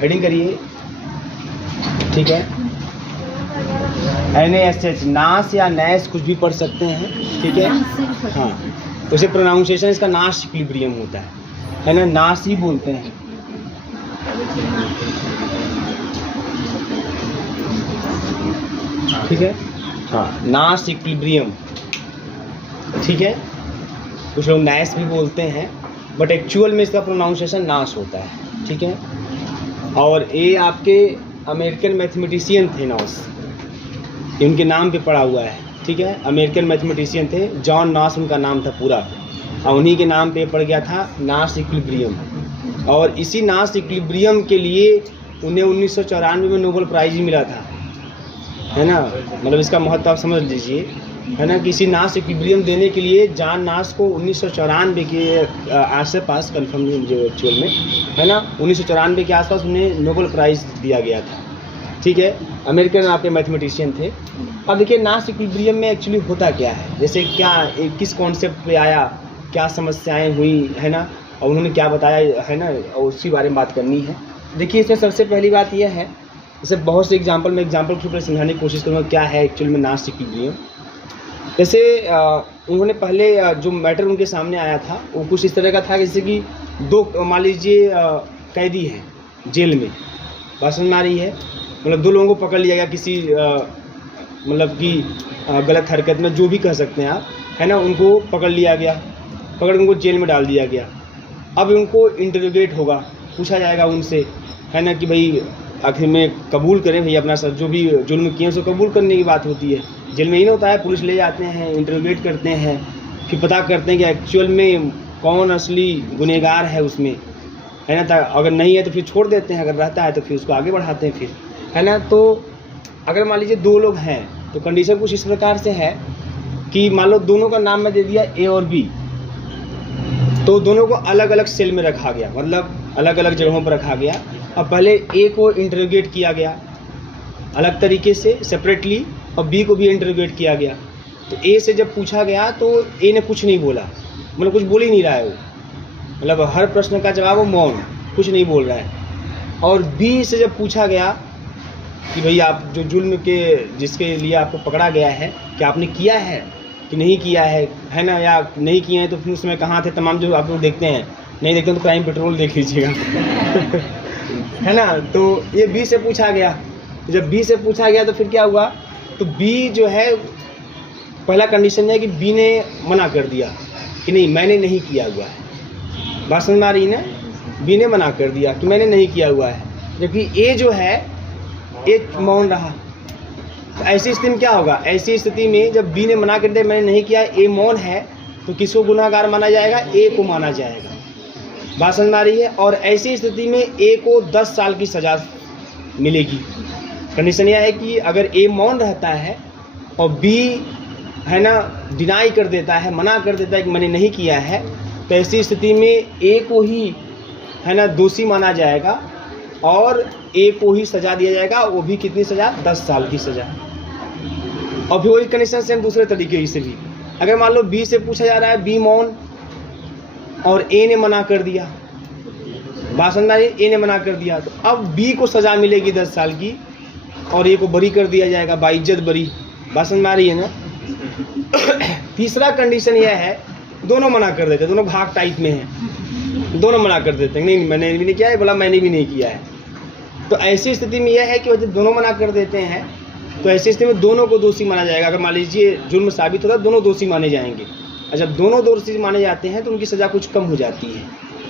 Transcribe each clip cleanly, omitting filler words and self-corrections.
Heading करिए, ठीक है। NaSH, नाश या नैश कुछ भी पढ़ सकते हैं, ठीक है। हाँ, तो इसे प्रोनाउंसिएशन इसका नाश इक्विलिब्रियम होता है ना, नाश ही बोलते हैं। ठीक है, हाँ, नाश इक्विलिब्रियम, ठीक है। कुछ लोग नैश भी बोलते हैं, बट एक्चुअल में इसका प्रोनाउंसिएशन नाश होता है, ठीक है। और ये आपके अमेरिकन मैथमेटिशियन थे नॉस, उनके नाम पे पड़ा हुआ है, ठीक है। अमेरिकन मैथमेटिशियन थे, जॉन नॉस उनका नाम था पूरा, और उन्हीं के नाम पे पड़ गया था नाश इक्विलिब्रियम। और इसी नाश इक्विलिब्रियम के लिए उन्हें 1994 में नोबेल प्राइज़ ही मिला था, है ना। मतलब इसका महत्व आप समझ लीजिए, है ना। किसी नाश इक्विलिब्रियम देने के लिए जॉन नॉस को 1994 के आस पास, कन्फर्म नहीं मुझे एक्चुअल में, है ना, 1994 के आसपास उन्हें नोबेल प्राइज़ दिया गया था, ठीक है। अमेरिकन आपके मैथमेटिशियन थे। अब देखिए नाश इक्विलिब्रियम में एक्चुअली होता क्या है, जैसे क्या किस कॉन्सेप्ट पे आया, क्या समस्याएं हुई, है ना, और उन्होंने क्या बताया, है ना, और उसी बारे में बात करनी है। देखिए इसमें सबसे पहली बात यह है, जैसे बहुत से एग्जाम्पल में एग्जाम्पल के ऊपर समझाने की कोशिश करूँगा क्या है एक्चुअल में नाश इक्विलिब्रियम। जैसे उन्होंने पहले जो मैटर उनके सामने आया था वो कुछ इस तरह का था, जैसे कि दो, मान लीजिए कैदी हैं जेल में, बात समझ में आ रही है। मतलब दो लोगों को पकड़ लिया गया किसी मतलब कि गलत हरकत में, जो भी कह सकते हैं आप, है ना, उनको पकड़ लिया गया, पकड़ उनको जेल में डाल दिया गया। अब उनको इंटरोगेट होगा, पूछा जाएगा उनसे, है ना, कि भाई आखिर में कबूल करें भाई अपना सब जो भी जुल्म किए उसको कबूल करने की बात होती है। जेल में ही ना होता है, पुलिस ले जाते हैं, इंटरोगेट करते हैं, फिर पता करते हैं कि एक्चुअल में कौन असली गुनहगार है उसमें, है ना। अगर नहीं है तो फिर छोड़ देते हैं, अगर रहता है तो फिर उसको आगे बढ़ाते हैं फिर, है ना। तो अगर मान लीजिए दो लोग हैं तो कंडीशन कुछ इस प्रकार से है कि मान लो दोनों का नाम मैं दे दिया A और B, तो दोनों को अलग अलग सेल में रखा गया, मतलब अलग अलग जगहों पर रखा गया। अब पहले A को इंटरोगेट किया गया अलग तरीके से सेपरेटली, और B को भी इंटरोगेट किया गया। तो A से जब पूछा गया तो A ने कुछ नहीं बोला, मतलब कुछ बोल ही नहीं रहा है वो, मतलब हर प्रश्न का जवाब वो मौन, कुछ नहीं बोल रहा है। और B से जब पूछा गया कि भाई आप जो जुल्म के जिसके लिए आपको पकड़ा गया है, क्या आपने किया है कि नहीं किया है ना, या नहीं किए हैं तो फिर उसमें कहाँ थे, तमाम जो आप लोग देखते हैं, नहीं देखते तो क्राइम पेट्रोल देख लीजिएगा है ना। तो ये B से पूछा गया, जब B से पूछा गया तो फिर क्या हुआ, तो B जो है पहला कंडीशन है कि B ने मना कर दिया कि नहीं मैंने नहीं किया हुआ है, बात समझ में आ रही है ना। B ने मना कर दिया कि मैंने नहीं किया हुआ है, जबकि A जो है A मौन रहा। तो ऐसी स्थिति में क्या होगा, ऐसी स्थिति में जब B ने मना कर दिया मैंने नहीं किया, A मौन है, तो किसको गुनाहगार माना जाएगा, A को माना जाएगा, बात समझ में आ रही है। और ऐसी स्थिति में A को 10 साल की सज़ा मिलेगी। कंडीशन यह है कि अगर A मौन रहता है और B, है ना, डिनाई कर देता है, मना कर देता है कि मैंने नहीं किया है, तो ऐसी स्थिति में A को ही, है ना, दोषी माना जाएगा और A को ही सज़ा दिया जाएगा, वो भी कितनी सज़ा, 10 साल की सज़ा। और फिर वही कंडीशन सेम दूसरे तरीके से भी, अगर मान लो B से पूछा जा रहा है, B मौन और A ने मना कर दिया, बात समझ में आ रही है, A ने मना कर दिया, तो अब B को सज़ा मिलेगी 10 साल की और A को बरी कर दिया जाएगा, बाइज्जत बरी, बात समझ में आ रही है ना। तीसरा कंडीशन यह है, दोनों मना कर देते, दोनों भाग टाइप में हैं, दोनों मना कर देते हैं, नहीं मैंने भी नहीं किया है, बोला मैंने भी नहीं किया है। तो ऐसी स्थिति में यह है कि जब दोनों मना कर देते हैं तो ऐसी स्थिति में दोनों को दोषी माना जाएगा। अगर मान लीजिए जुर्म साबित होता है, दोनों दोषी माने जाएंगे, और जब दोनों दोषी माने जाते हैं तो उनकी सज़ा कुछ कम हो जाती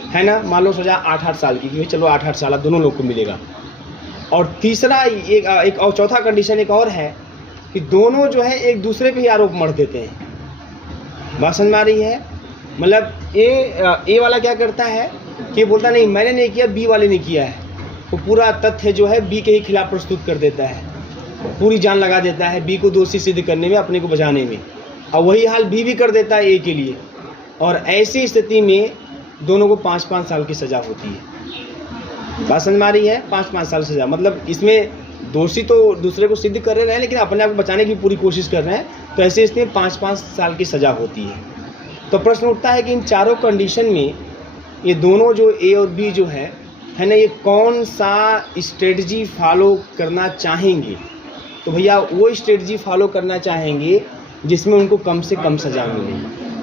है ना। मान लो सज़ा 8-8 साल की, क्योंकि चलो 8-8 साल दोनों लोग को मिलेगा। और तीसरा एक और चौथा कंडीशन एक और है कि दोनों जो है एक दूसरे पे ही आरोप मढ़ देते हैं, बात समझ में आ रही है। मतलब ए वाला क्या करता है कि बोलता नहीं मैंने नहीं किया, B वाले ने किया है, वो पूरा तथ्य जो है B के ही खिलाफ प्रस्तुत कर देता है, पूरी जान लगा देता है B को दोषी सिद्ध करने में, अपने को बचाने में, और वही हाल B भी कर देता है A के लिए। और ऐसी स्थिति में दोनों को 5-5 साल की सज़ा होती है, बात समझ में आ रही है, 5-5 साल सज़ा। मतलब इसमें दोषी तो दूसरे को सिद्ध कर रहे हैं लेकिन अपने आप को बचाने की पूरी कोशिश कर रहे हैं, तो ऐसे स्थिति में 5-5 साल की सज़ा होती है। तो प्रश्न उठता है कि इन चारों कंडीशन में ये दोनों जो A और B जो है है ना, ये कौन सा स्ट्रेटजी फॉलो करना चाहेंगे, तो भैया वो स्ट्रेटजी फॉलो करना चाहेंगे जिसमें उनको कम से कम सज़ा मिले।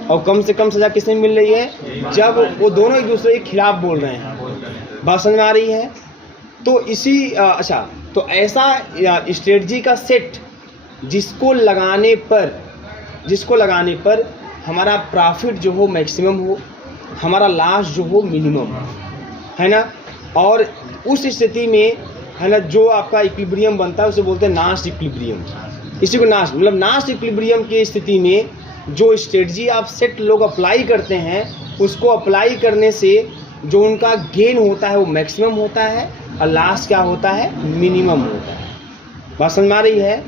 और कम से कम सज़ा किसमें मिल रही है, जब वो दोनों एक दूसरे के खिलाफ बोल रहे हैं। बात समझ में आ रही है। तो इसी अच्छा, तो ऐसा स्ट्रेटजी का सेट जिसको लगाने पर हमारा प्रॉफिट जो हो मैक्सिमम हो, हमारा लॉस जो हो मिनिमम, है ना। और उस स्थिति में, है ना, जो आपका इक्विलिब्रियम बनता है उसे बोलते हैं नाश इक्विलिब्रियम। इसी को नाश मतलब नाश इक्विलिब्रियम की स्थिति में जो स्ट्रेटजी आप सेट लोग अप्लाई करते हैं, उसको अप्लाई करने से जो उनका गेन होता है वो मैक्सिमम होता है और लॉस क्या होता है, मिनिमम होता है। बात समझ में आ रही है।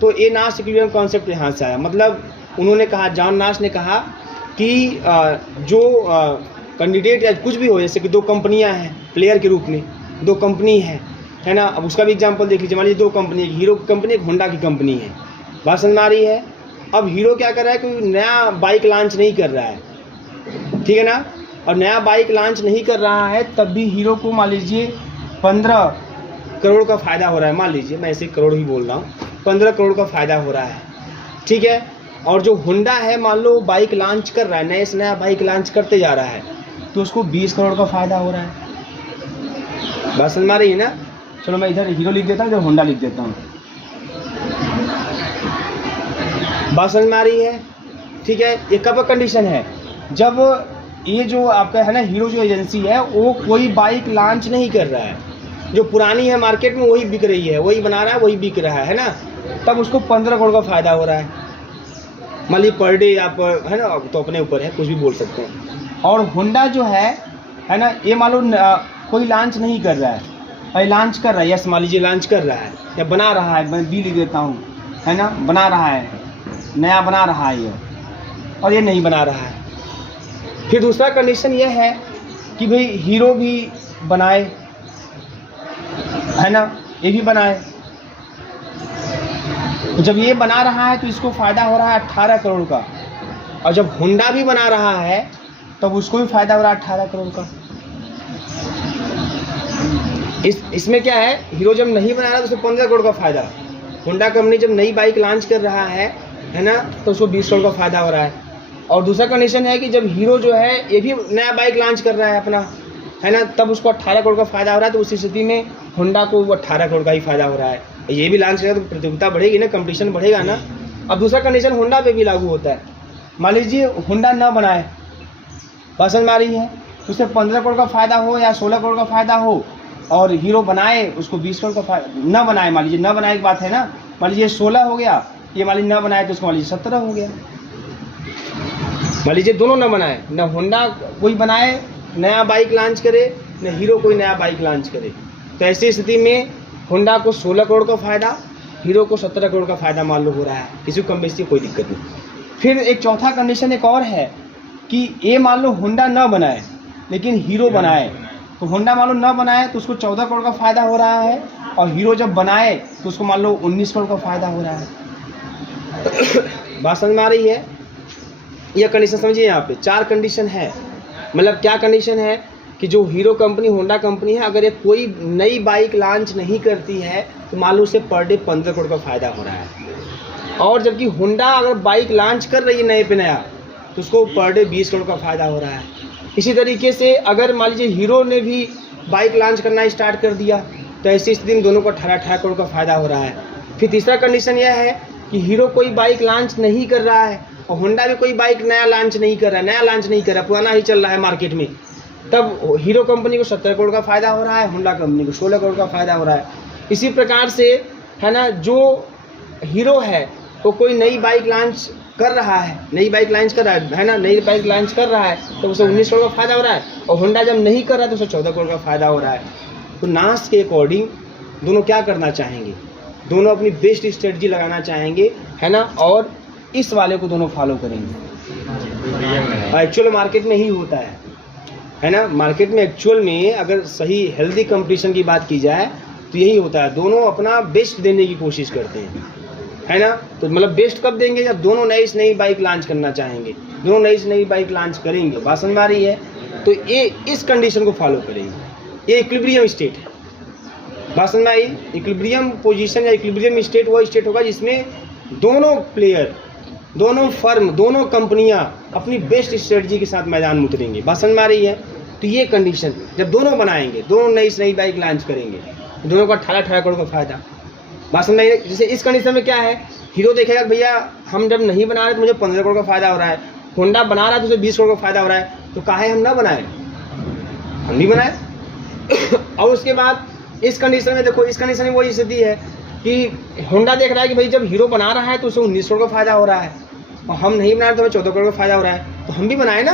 तो ये नाश इक्विलिब्रियम कॉन्सेप्ट यहाँ से आया। मतलब उन्होंने कहा, जॉन नाश ने कहा कि जो कैंडिडेट या कुछ भी हो, जैसे कि दो कंपनियां हैं प्लेयर के रूप में, दो कंपनी है ना। अब उसका भी एग्जांपल देख लीजिए। मान लीजिए दो कंपनी, एक हीरो की कंपनी, एक होंडा की कंपनी है। बात समझ में आ रही है। अब हीरो क्या कर रहा है, कोई नया बाइक लॉन्च नहीं कर रहा है, ठीक है ना। और नया बाइक लॉन्च नहीं कर रहा है, तब भी हीरो को मान लीजिए 15 करोड़ का फ़ायदा हो रहा है। मान लीजिए, मैं ऐसे करोड़ ही बोल रहा हूँ, 15 करोड़ का फ़ायदा हो रहा है, ठीक है। और जो होंडा है, मान लो बाइक लॉन्च कर रहा है, नए से नया बाइक लॉन्च करते जा रहा है, तो उसको 20 करोड़ का फ़ायदा हो रहा है। बात समझ में आ रही है ना। चलो मैं इधर हीरो लिख देता हूँ, इधर होंडा लिख देता हूँ। बात समझ में आ रही है, ठीक है। ये कब कंडीशन है, जब ये जो आपका है ना हीरो जो एजेंसी है, वो कोई बाइक लॉन्च नहीं कर रहा है, जो पुरानी है मार्केट में वही बिक रही है, वही बना रहा है, वही बिक रहा है ना, तब उसको 15 करोड़ का फ़ायदा हो रहा है। मान लीजिए पर डे आप, है ना, तो अपने ऊपर है, कुछ भी बोल सकते हैं। और होंडा जो है ना, ये मान लो कोई लॉन्च नहीं कर रहा है, और लॉन्च कर रहा है, यस मान लीजिए लॉन्च कर रहा है या बना रहा है, मैं बी लिख देता हूँ, है ना, बना रहा है, नया बना रहा है ये, और ये नहीं बना रहा है। फिर दूसरा कंडीशन ये है कि भाई हीरो भी बनाए, है ना, ये भी बनाए। तो जब ये बना रहा है तो इसको फ़ायदा हो रहा है 18 करोड़ का, और जब होंडा भी बना रहा है तब उसको भी फ़ायदा हो रहा है 18 करोड़ का। इसमें क्या है, हीरो जब नहीं बना रहा तो उसको 15 करोड़ का फ़ायदा, होंडा कंपनी जब नई बाइक लॉन्च कर रहा है ना, तो उसको 20 करोड़ का फ़ायदा हो रहा है। और दूसरा कंडीशन है कि जब हीरो जो है ये भी नया बाइक लॉन्च कर रहा है अपना, है ना, तब उसको 18 करोड़ का फ़ायदा हो रहा है। तो उस स्थिति में होंडा को वो 18 करोड़ का ही फ़ायदा हो रहा है। ये भी लॉन्च करेगा तो प्रतियोगिता बढ़ेगी ना, कंपटीशन बढ़ेगा ना। अब दूसरा कंडीशन होंडा पे भी लागू होता है। मान लीजिए होंडा ना बनाए, पसंद आ रही है, उससे 15 करोड़ का फ़ायदा हो या 16 करोड़ का फ़ायदा हो, और हीरो बनाए उसको 20 करोड़ का फ़ायदा, न बनाए, मान लीजिए न बनाए की बात है ना, मान लीजिए 16 हो गया, ये मान लीजिए न बनाए तो उसको मान लीजिए 17 हो गया। मान लीजिए दोनों न बनाए, न होंडा कोई बनाए नया बाइक लॉन्च करे, न हीरो कोई नया बाइक लॉन्च करे, तो ऐसी स्थिति में होंडा को 16 करोड़ का फ़ायदा, हीरो को 17 करोड़ का फ़ायदा मान लो हो रहा है, किसी को कम बेसी कोई दिक्कत नहीं। फिर एक चौथा कंडीशन एक और है कि ये मान लो होंडा न बनाए लेकिन हीरो बनाए, तो होंडा मान लो न बनाए तो उसको 14 करोड़ का फ़ायदा हो रहा है, और हीरो जब बनाए तो उसको मान लो 19 करोड़ का फ़ायदा हो रहा है। बात समझ में आ रही है। यह कंडीशन समझिए, यहाँ पे 4 कंडीशन है। मतलब क्या कंडीशन है कि जो हीरो कंपनी, होंडा कंपनी है, अगर ये कोई नई बाइक लॉन्च नहीं करती है तो मान लो उसे पर डे 15 करोड़ का फ़ायदा हो रहा है। और जबकि होंडा अगर बाइक लॉन्च कर रही है नए पे नया, तो उसको पर डे 20 करोड़ का फ़ायदा हो रहा है। इसी तरीके से अगर मान लीजिए हीरो ने भी बाइक लॉन्च करना स्टार्ट कर दिया, तो ऐसी स्थिति में दोनों को 18 करोड़ का फ़ायदा हो रहा है। फिर तीसरा कंडीशन यह है कि हीरो कोई बाइक लॉन्च नहीं कर रहा है और होंडा भी कोई बाइक नया लॉन्च नहीं कर रहा है, पुराना ही चल रहा है मार्केट में, तब हीरो कंपनी को 17 करोड़ का फ़ायदा हो रहा है, होंडा कंपनी को 16 करोड़ का फ़ायदा हो रहा है। इसी प्रकार से, है ना, जो हीरो है वो कोई नई बाइक लॉन्च कर रहा है, है ना, नई बाइक लॉन्च कर रहा है तो उसे 19 करोड़ का फ़ायदा हो रहा है, और होंडा जब नहीं कर रहा है तो उसे 14 करोड़ का फ़ायदा हो रहा है। तो नाश के अकॉर्डिंग दोनों क्या करना चाहेंगे, दोनों अपनी बेस्ट स्ट्रेटजी लगाना चाहेंगे, है ना, और इस वाले को दोनों फॉलो करेंगे। एक्चुअल मार्केट में ही होता है ना, मार्केट में एक्चुअल में अगर सही हेल्दी कंपटीशन की बात की जाए तो यही होता है, दोनों अपना बेस्ट देने की कोशिश करते हैं, है ना। तो मतलब बेस्ट कब देंगे, जब दोनों नई बाइक लॉन्च करना चाहेंगे, दोनों नई बाइक लॉन्च करेंगे। बात समझ में आ रही है। तो ये इस कंडीशन को फॉलो करेंगे, ये इक्विलिब्रियम स्टेट है। बात समझ में आई? इक्विलिब्रियम पोजीशन या इक्विलिब्रियम स्टेट वो स्टेट होगा जिसमें दोनों प्लेयर, दोनों फर्म, दोनों कंपनियां अपनी बेस्ट स्ट्रेटजी के साथ मैदान में उतरेंगे। बात समझ में आ रही है? तो ये कंडीशन जब दोनों बनाएंगे, दोनों नई बाइक लॉन्च करेंगे, दोनों को 18 करोड़ का फायदा। बात समझ में आई? जैसे इस कंडीशन में क्या है, हीरो देखेगा भैया हम जब नहीं बना रहे तो मुझे 15 करोड़ का फायदा हो रहा है, होंडा बना रहा है तो उसे 20 करोड़ का फायदा हो रहा है, तो काहे हम ना बनाए, हम नहीं बनाए। और उसके बाद इस कंडीशन में देखो, इस कंडीशन में वही स्थिति है कि होंडा देख रहा है कि भाई जब हीरो बना रहा है तो उसे 19 करोड़ का फायदा हो रहा है, और हम नहीं बना रहे तो हमें 14 करोड़ का फायदा हो रहा है, तो हम भी बनाए ना,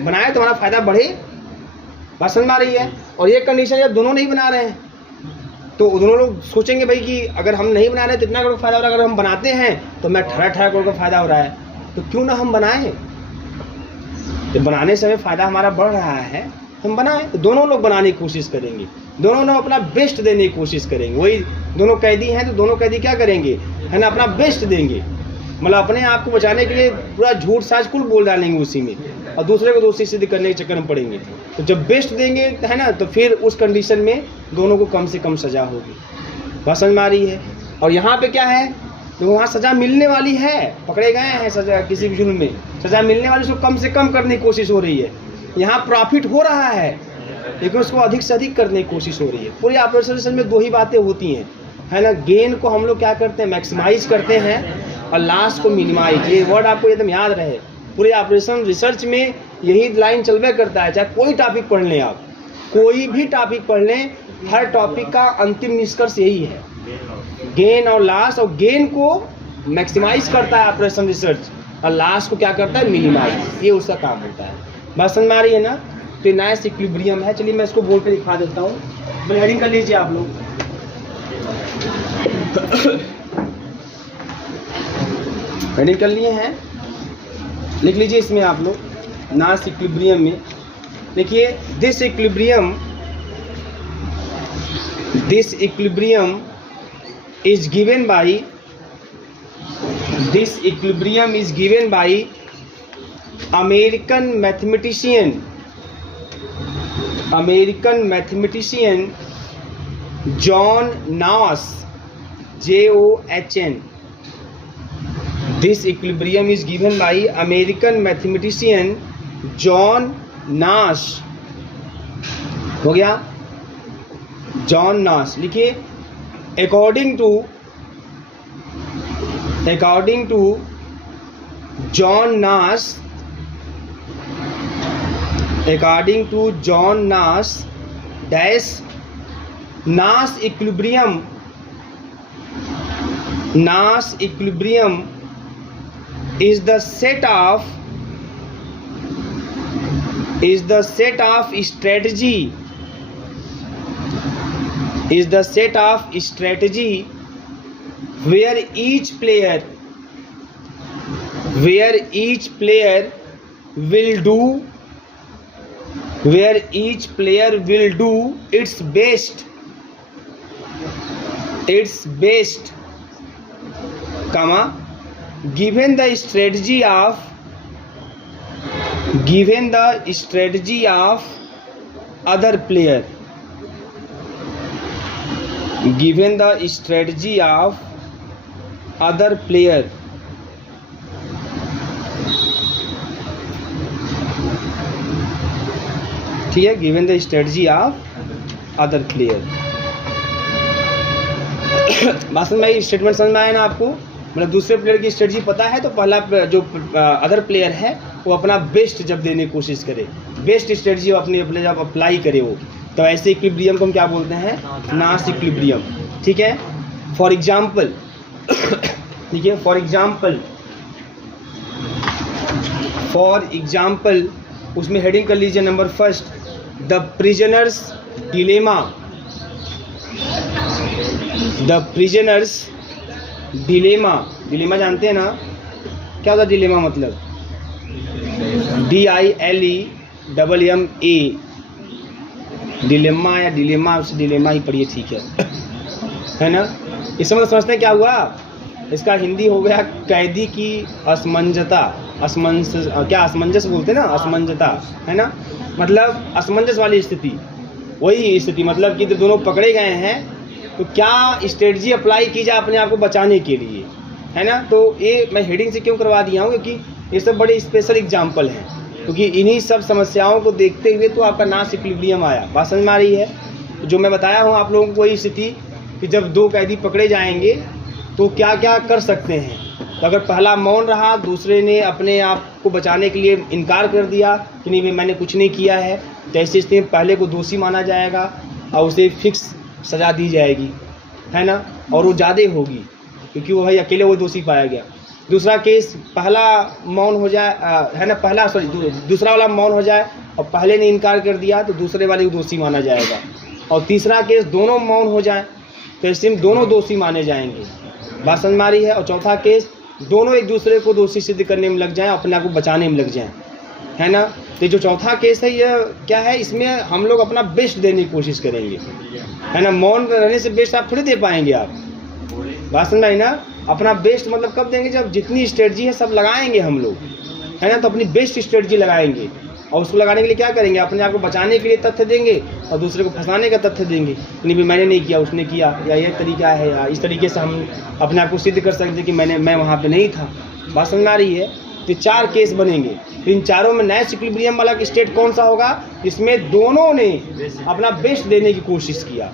बनाए तो हमारा फायदा बढ़े। बात समझ में आ रही है? और ये कंडीशन जब दोनों नहीं बना रहे हैं तो दोनों लोग सोचेंगे भाई कि अगर हम नहीं बना रहे तो इतना करोड़ का फायदा हो रहा है, अगर हम बनाते हैं तो हमें 18 करोड़ का फायदा हो रहा है, तो क्यों ना हम बनाएं। जब बनाने से हमें फायदा हमारा बढ़ रहा है हम बनाएं, तो दोनों लोग बनाने की कोशिश करेंगे, दोनों लोग अपना बेस्ट देने की कोशिश करेंगे। वही दोनों कैदी हैं तो दोनों कैदी क्या करेंगे, है ना, अपना बेस्ट देंगे, मतलब अपने आप को बचाने के लिए पूरा झूठ साज कुल बोल डालेंगे उसी में, और दूसरे को दोषी सिद्ध करने के चक्कर में पड़ेंगे। तो जब बेस्ट देंगे, है ना, तो फिर उस कंडीशन में दोनों को कम से कम सजा होगी। बात समझ में आ रही है? और यहाँ पे क्या है, तो वहाँ सजा मिलने वाली है, पकड़े गए हैं सजा, किसी भी जुर्म में सजा मिलने वाली, उसको कम से कम करने की कोशिश हो रही है। यहाँ प्रॉफिट हो रहा है लेकिन उसको अधिक से अधिक करने की कोशिश हो रही है। पूरी ऑपरेशन में दो ही बातें होती हैं, है ना, गेन को हम लोग क्या करते हैं, मैक्सिमाइज करते हैं, और लॉस को मिनिमाइज। ये वर्ड आपको एकदम याद रहे, पूरे ऑपरेशन रिसर्च में यही लाइन चलवे करता है। चाहे कोई टॉपिक पढ़ लें आप, कोई भी टॉपिक पढ़ लें, हर टॉपिक का अंतिम निष्कर्ष यही है, गेन और लॉस। और गेन को मैक्सिमाइज करता है ऑपरेशन रिसर्च, और लॉस को क्या करता है, मिनिमाइज। ये उसका काम होता है। बात समझ में आ रही है ना? तो ये नाइस इक्विलिब्रियम है। चलिए मैं इसको बोर्ड पे दिखा देता हूँ, बस हेडिंग कर लीजिए आप लोग। हेडिंग कर लिए हैं, लिख लीजिए इसमें आप लोग, नाइस इक्विलिब्रियम में देखिए, this equilibrium is given by American mathematician John Nash, John. This equilibrium is given by American mathematician John Nash। हो गया, जॉन नाश लिखिए। अकॉर्डिंग टू जॉन नाश डैश नाश equilibrium is the set of strategy where each player will do its best, given the strategy of other player, ठीक है, given the strategy of other player। बात समझ में आई? स्टेटमेंट समझ में आया ना आपको? मतलब दूसरे प्लेयर की स्ट्रेटजी पता है तो पहला जो अदर प्लेयर है वो अपना बेस्ट जब देने की कोशिश करे, बेस्ट स्ट्रेटजी अपने जब अप्लाई करे वो, तो ऐसे इक्विलिब्रियम को हम क्या बोलते हैं, नाश इक्विलिब्रियम। ठीक है, फॉर एग्जाम्पल देखिए, फॉर एग्जाम्पल उसमें हेडिंग कर लीजिए number first, the prisoners dilemma जानते हैं ना, क्या होता है डिलेमा, मतलब DILEMMA, डिलेमा या डिलेमा, उसे डिलेमा ही पढ़िए, ठीक है ना। इस समय समझते हैं क्या हुआ, इसका हिंदी हो गया कैदी की असमंजस बोलते हैं ना, असमंजता, है ना, मतलब असमंजस वाली स्थिति। वही स्थिति, मतलब कि जब दोनों पकड़े गए हैं तो क्या स्ट्रेटजी अप्लाई की जाए अपने आप को बचाने के लिए, है ना। तो ये मैं हेडिंग से क्यों करवा दिया हूँ, क्योंकि ये सब बड़े स्पेशल एग्जाम्पल हैं, क्योंकि इन्हीं सब समस्याओं को देखते हुए तो आपका नाश इक्विलिब्रियम आया। बात समझ में आ रही है। जो मैं बताया हूँ आप लोगों को वही स्थिति कि जब दो कैदी पकड़े जाएंगे तो क्या क्या कर सकते हैं। तो अगर पहला मौन रहा, दूसरे ने अपने आप को बचाने के लिए इनकार कर दिया कि नहीं भाई मैंने कुछ नहीं किया है, तो ऐसी स्थिति में पहले को दोषी माना जाएगा और उसे फिक्स सज़ा दी जाएगी, है ना, और वो ज़्यादा होगी क्योंकि वो भाई अकेले वो दोषी पाया गया। दूसरा केस पहला मौन हो जाए, है ना, दूसरा वाला मौन हो जाए और पहले ने इनकार कर दिया तो दूसरे वाले को दोषी माना जाएगा। और तीसरा केस दोनों मौन हो जाए तो इसमें दोनों दोषी माने जाएंगे। बात समझ में आ रही है। और चौथा केस दोनों एक दूसरे को दोषी सिद्ध करने में लग जाएं, अपने आप को बचाने में लग जाएं, है ना। तो जो चौथा केस है यह क्या है, इसमें हम लोग अपना बेस्ट देने की कोशिश करेंगे, है ना। मौन रहने से बेस्ट आप थोड़ी दे पाएंगे आप। बात समझ में आई ना। अपना बेस्ट मतलब कब देंगे, जब जितनी स्ट्रेटजी है सब लगाएंगे हम लोग, है ना। तो अपनी बेस्ट स्ट्रेटजी लगाएंगे और उसको लगाने के लिए क्या करेंगे, अपने आप को बचाने के लिए तथ्य देंगे और दूसरे को फंसाने का तथ्य देंगे। नहीं भी मैंने नहीं किया उसने किया, या ये तरीका है, या इस तरीके से हम अपने आप को सिद्ध कर सकते हैं कि मैं वहाँ पे नहीं था। बात समझ में आ रही है। तो 4 केस बनेंगे। तो इन चारों में नाइस इक्विलिब्रियम वाला स्टेट कौन सा होगा, जिसमें दोनों ने अपना बेस्ट देने की कोशिश किया।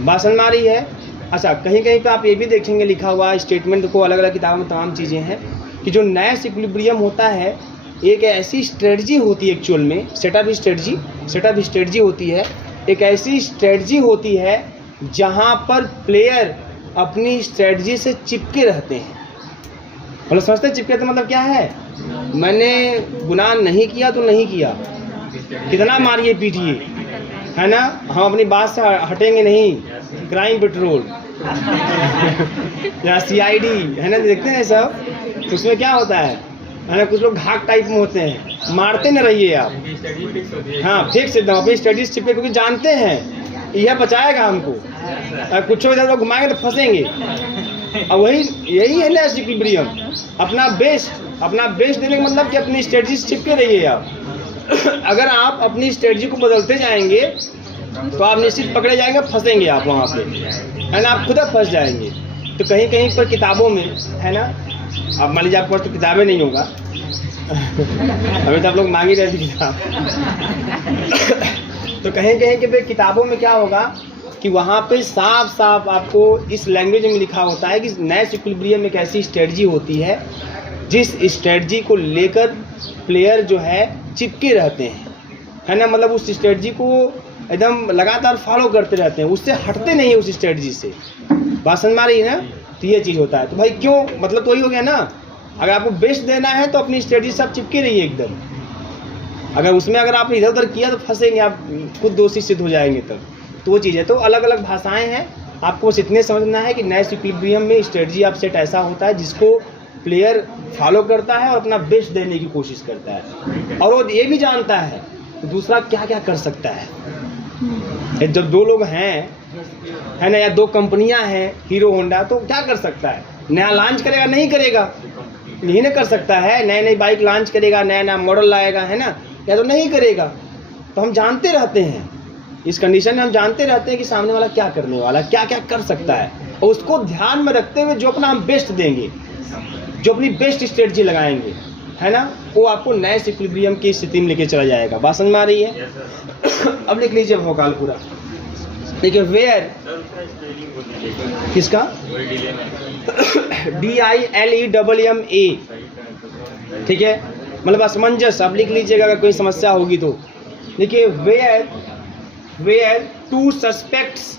बात समझ में आ रही है। अच्छा, कहीं कहीं पे आप ये भी देखेंगे लिखा हुआ स्टेटमेंट को, अलग अलग किताबों में तमाम चीज़ें हैं कि जो नाइस इक्विलिब्रियम होता है एक ऐसी स्ट्रेटजी होती है, एक्चुअल में सेटअप स्ट्रेटजी होती है, एक ऐसी स्ट्रेटजी होती है जहां पर प्लेयर अपनी स्ट्रेटजी से चिपके रहते हैं। मतलब समझते हैं चिपके तो मतलब क्या है, मैंने गुनाह नहीं किया तो नहीं किया, कितना मारिए पीटिए, है ना, हम अपनी बात से हटेंगे नहीं। क्राइम पेट्रोल या CID, है ना, देखते हैं सब। उसमें क्या होता है ना, कुछ लोग घाक टाइप में होते हैं, मारते न रहिए आप, हाँ फिक्स एकदम अपनी स्टडीज चिपके, क्योंकि जानते हैं यह बचाएगा हमको। कुछ इधर घुमाएंगे तो फंसेंगे। और वही यही है ना इक्विलिब्रियम, अपना बेस्ट देने का मतलब कि अपनी स्ट्रेटजी से चिपके रहिए आप। अगर आप अपनी स्ट्रेटजी को बदलते जाएंगे तो आप निश्चित पकड़े जाएंगे, फंसेंगे आप वहाँ पे, है ना, आप खुद फंस जाएंगे। तो कहीं कहीं पर किताबों में, है ना, अब मान लीजिए आपके पास तो किताबें नहीं होगा अभी तो आप लोग मांग ही रहे थे किताब तो कहीं कहीं के किताबों में क्या होगा कि वहाँ पे साफ साफ आपको इस लैंग्वेज में लिखा होता है कि नाइस इक्विलिब्रियम एक ऐसी स्ट्रेटजी होती है जिस स्ट्रेटजी को लेकर प्लेयर जो है चिपके रहते हैं, है ना, मतलब उस स्ट्रेटजी को एकदम लगातार फॉलो करते रहते हैं, उससे हटते नहीं उस स्ट्रेटजी से। बात समझ में आ रही है ना। तो ये चीज़ होता है। तो भाई क्यों, मतलब तो वही हो गया ना, अगर आपको बेस्ट देना है तो अपनी स्ट्रेटजी से आप चिपके रहिए एकदम। अगर उसमें अगर आपने इधर उधर किया तो फंसेंगे, आप खुद दोषी सिद्ध हो जाएंगे तब। तो वो चीज़ है। तो अलग अलग भाषाएं हैं, आपको बस इतने समझना है कि नाइस इक्विलिब्रियम में स्ट्रेटजी आप सेट ऐसा होता है जिसको प्लेयर फॉलो करता है और अपना बेस्ट देने की कोशिश करता है, और वो ये भी जानता है कि दूसरा क्या क्या कर सकता है। जब 2 लोग हैं, है ना, या 2 कंपनियां हैं, हीरो होंडा, तो क्या कर सकता है, नया लॉन्च करेगा, नहीं करेगा, नहीं ना कर सकता है, नई बाइक लॉन्च करेगा, नया मॉडल लाएगा, है ना, या तो नहीं करेगा। तो हम जानते रहते हैं, इस कंडीशन में हम जानते रहते हैं कि सामने वाला क्या करने वाला, क्या क्या कर सकता है, और उसको ध्यान में रखते हुए जो अपना हम बेस्ट देंगे, जो अपनी बेस्ट स्ट्रेटजी लगाएंगे, है ना, वो आपको नाइस इक्विलिब्रियम की स्थिति में लेके चला जाएगा। बात समझ में आ रही है। अब लिख लीजिए भोकाल पूरा। देखिए वेयर, किसका, DILEMMA, ठीक है, मतलब असमंजस। आप लिख लीजिएगा अगर कोई समस्या होगी तो। देखिए where two suspects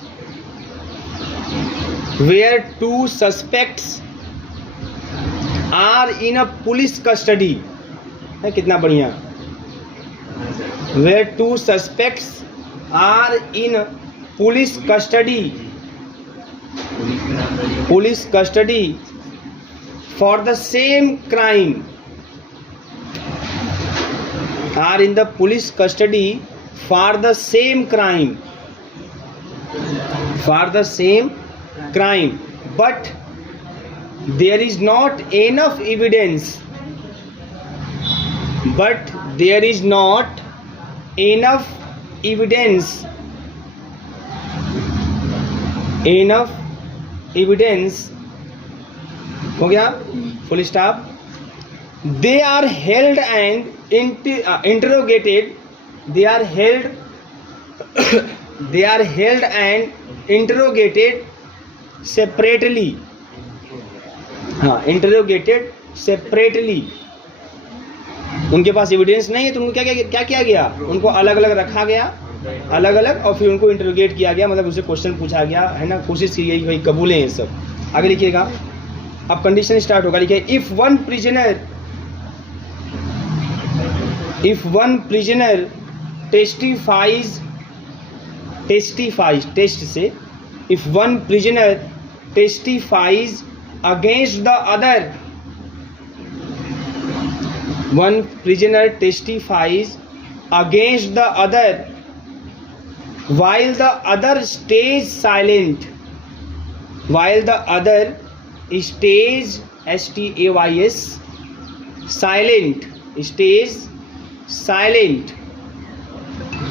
are in a police custody, है कितना बढ़िया। Where 2 suspects are in police custody for the same crime, are in the police custody for the same crime, but there is not enough evidence, enough evidence, हो गया, full stop. They are held and interrogated, they are held and interrogated separately, हाँ, interrogated separately. उनके पास evidence नहीं है तो उनको क्या किया गया, उनको अलग अलग रखा गया, अलग अलग, और फिर उनको इंटरोगेट किया गया, मतलब उनसे क्वेश्चन पूछा गया, है ना, कोशिश की गई भाई कबूल है ये सब। आगे लिखिएगा, अब कंडीशन स्टार्ट होगा, लिखिए if one prisoner testifies, test से, if one prisoner testifies against the other, one prisoner testifies against the other while the other stays silent, while the other stays stays silent, stays silent,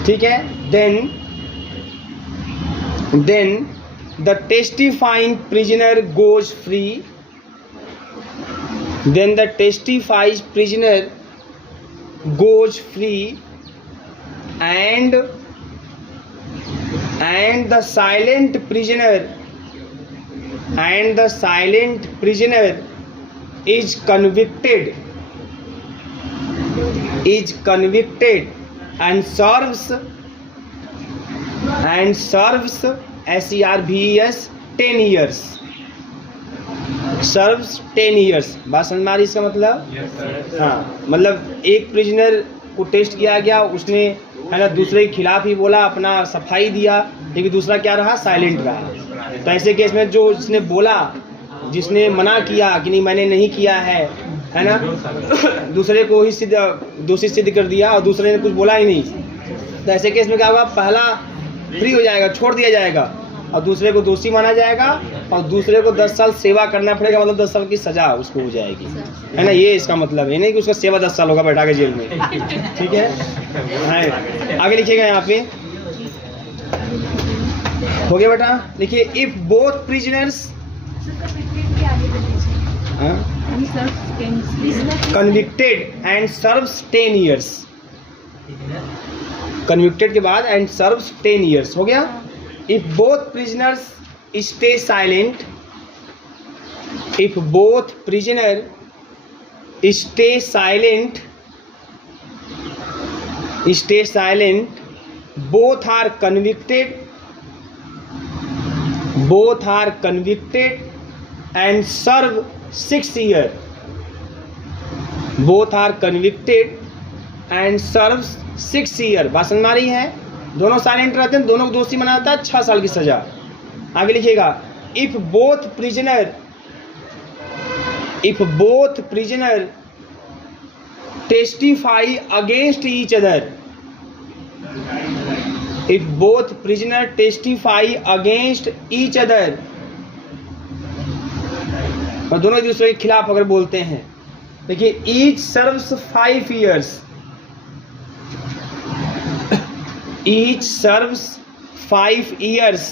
ठीक है, then the testifying prisoner goes free, then the testified prisoner goes free and the silent prisoner is convicted and serves SERVES 10 years, serves 10 years। बात समझ में आ रही इसका मतलब? हाँ, मतलब एक प्रिजनर को टेस्ट किया गया, उसने, है ना, दूसरे के खिलाफ ही बोला, अपना सफाई दिया, लेकिन दूसरा क्या रहा, साइलेंट रहा। तो ऐसे केस में जो जिसने बोला, जिसने मना किया कि नहीं मैंने नहीं किया है ना, दूसरे को ही दोषी सिद्ध कर दिया और दूसरे ने कुछ बोला ही नहीं, तो ऐसे केस में क्या होगा, पहला फ्री हो जाएगा, छोड़ दिया जाएगा, और दूसरे को दोषी माना जाएगा, और दूसरे को 10 साल सेवा करना पड़ेगा, मतलब 10 साल की सजा उसको हो जाएगी, है ना, ये इसका मतलब है, नहीं कि उसका सेवा 10 साल होगा बैठा के जेल में, ठीक है। आगे लिखिएगा, यहाँ पे हो गया बेटा, लिखिए if both prisoners convicted and serves 10 years, convicted के बाद एंड सर्व्स 10 years, हो गया। If both prisoners stay silent, if both prisoners stay silent, both are convicted and serve 6 years, both are convicted and serves 6 years। बात समझ में आ रही है? दोनों साइलेंट रहते हैं, दोनों को दोषी माना जाता है, 6 साल की सजा। आगे लिखिएगा, if both prisoner testify against each other, if both prisoner testify against each other, और दोनों एक दूसरे के खिलाफ अगर बोलते हैं, देखिए each serves 5 years, each serves 5 years,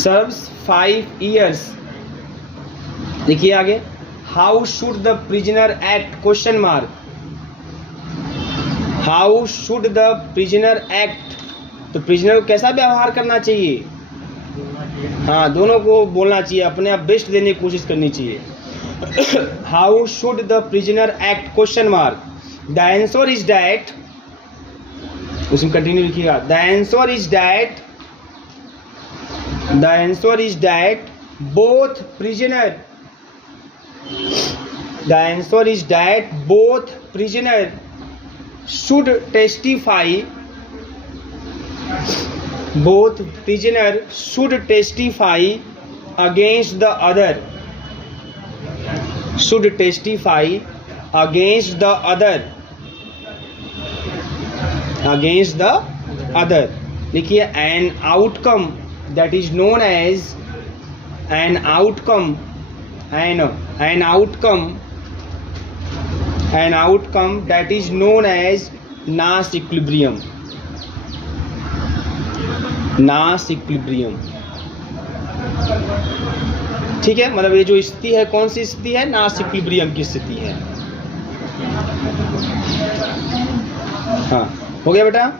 serves 5 years। देखिए आगे, how should the prisoner act, question mark, how should the prisoner act, तो प्रिजनर को कैसा व्यवहार करना चाहिए, हाँ, दोनों को बोलना चाहिए, अपने आप बेस्ट देने की कोशिश करनी चाहिए। How should the prisoner act, question mark, the answer is that, उसमें कंटिन्यू लिखिएगा, the answer is that both prisoner, the answer is that both prisoner should testify, both prisoner should testify against the other, should testify against the other, against the other। लिखिए an outcome that is known as an outcome that is known as Nash equilibrium। नास equilibrium. ठीक है, मतलब ये जो स्थिति है कौन सी स्थिति है? नास इक्विलिब्रियम की स्थिति है। हाँ, हो गया बेटा।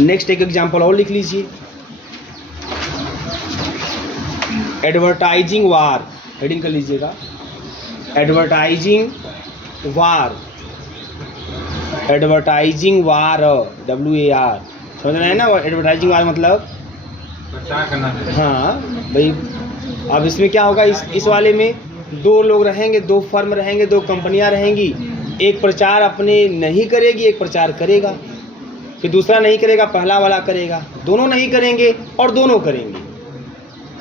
नेक्स्ट एक एग्जांपल और लिख लीजिए। एडवर्टाइजिंग वार, हेडिंग कर लीजिएगा, एडवर्टाइजिंग वार, एडवर्टाइजिंग वार, WAR, समझ रहे हैं ना? एडवर्टाइजिंग वार मतलब प्रचार करना। हाँ भाई, अब इसमें क्या होगा, इस वाले में दो लोग रहेंगे, दो फर्म रहेंगे, दो कंपनियां रहेंगी। एक प्रचार अपने नहीं करेगी, एक प्रचार करेगा, फिर दूसरा नहीं करेगा, पहला वाला करेगा, दोनों नहीं करेंगे और दोनों करेंगे।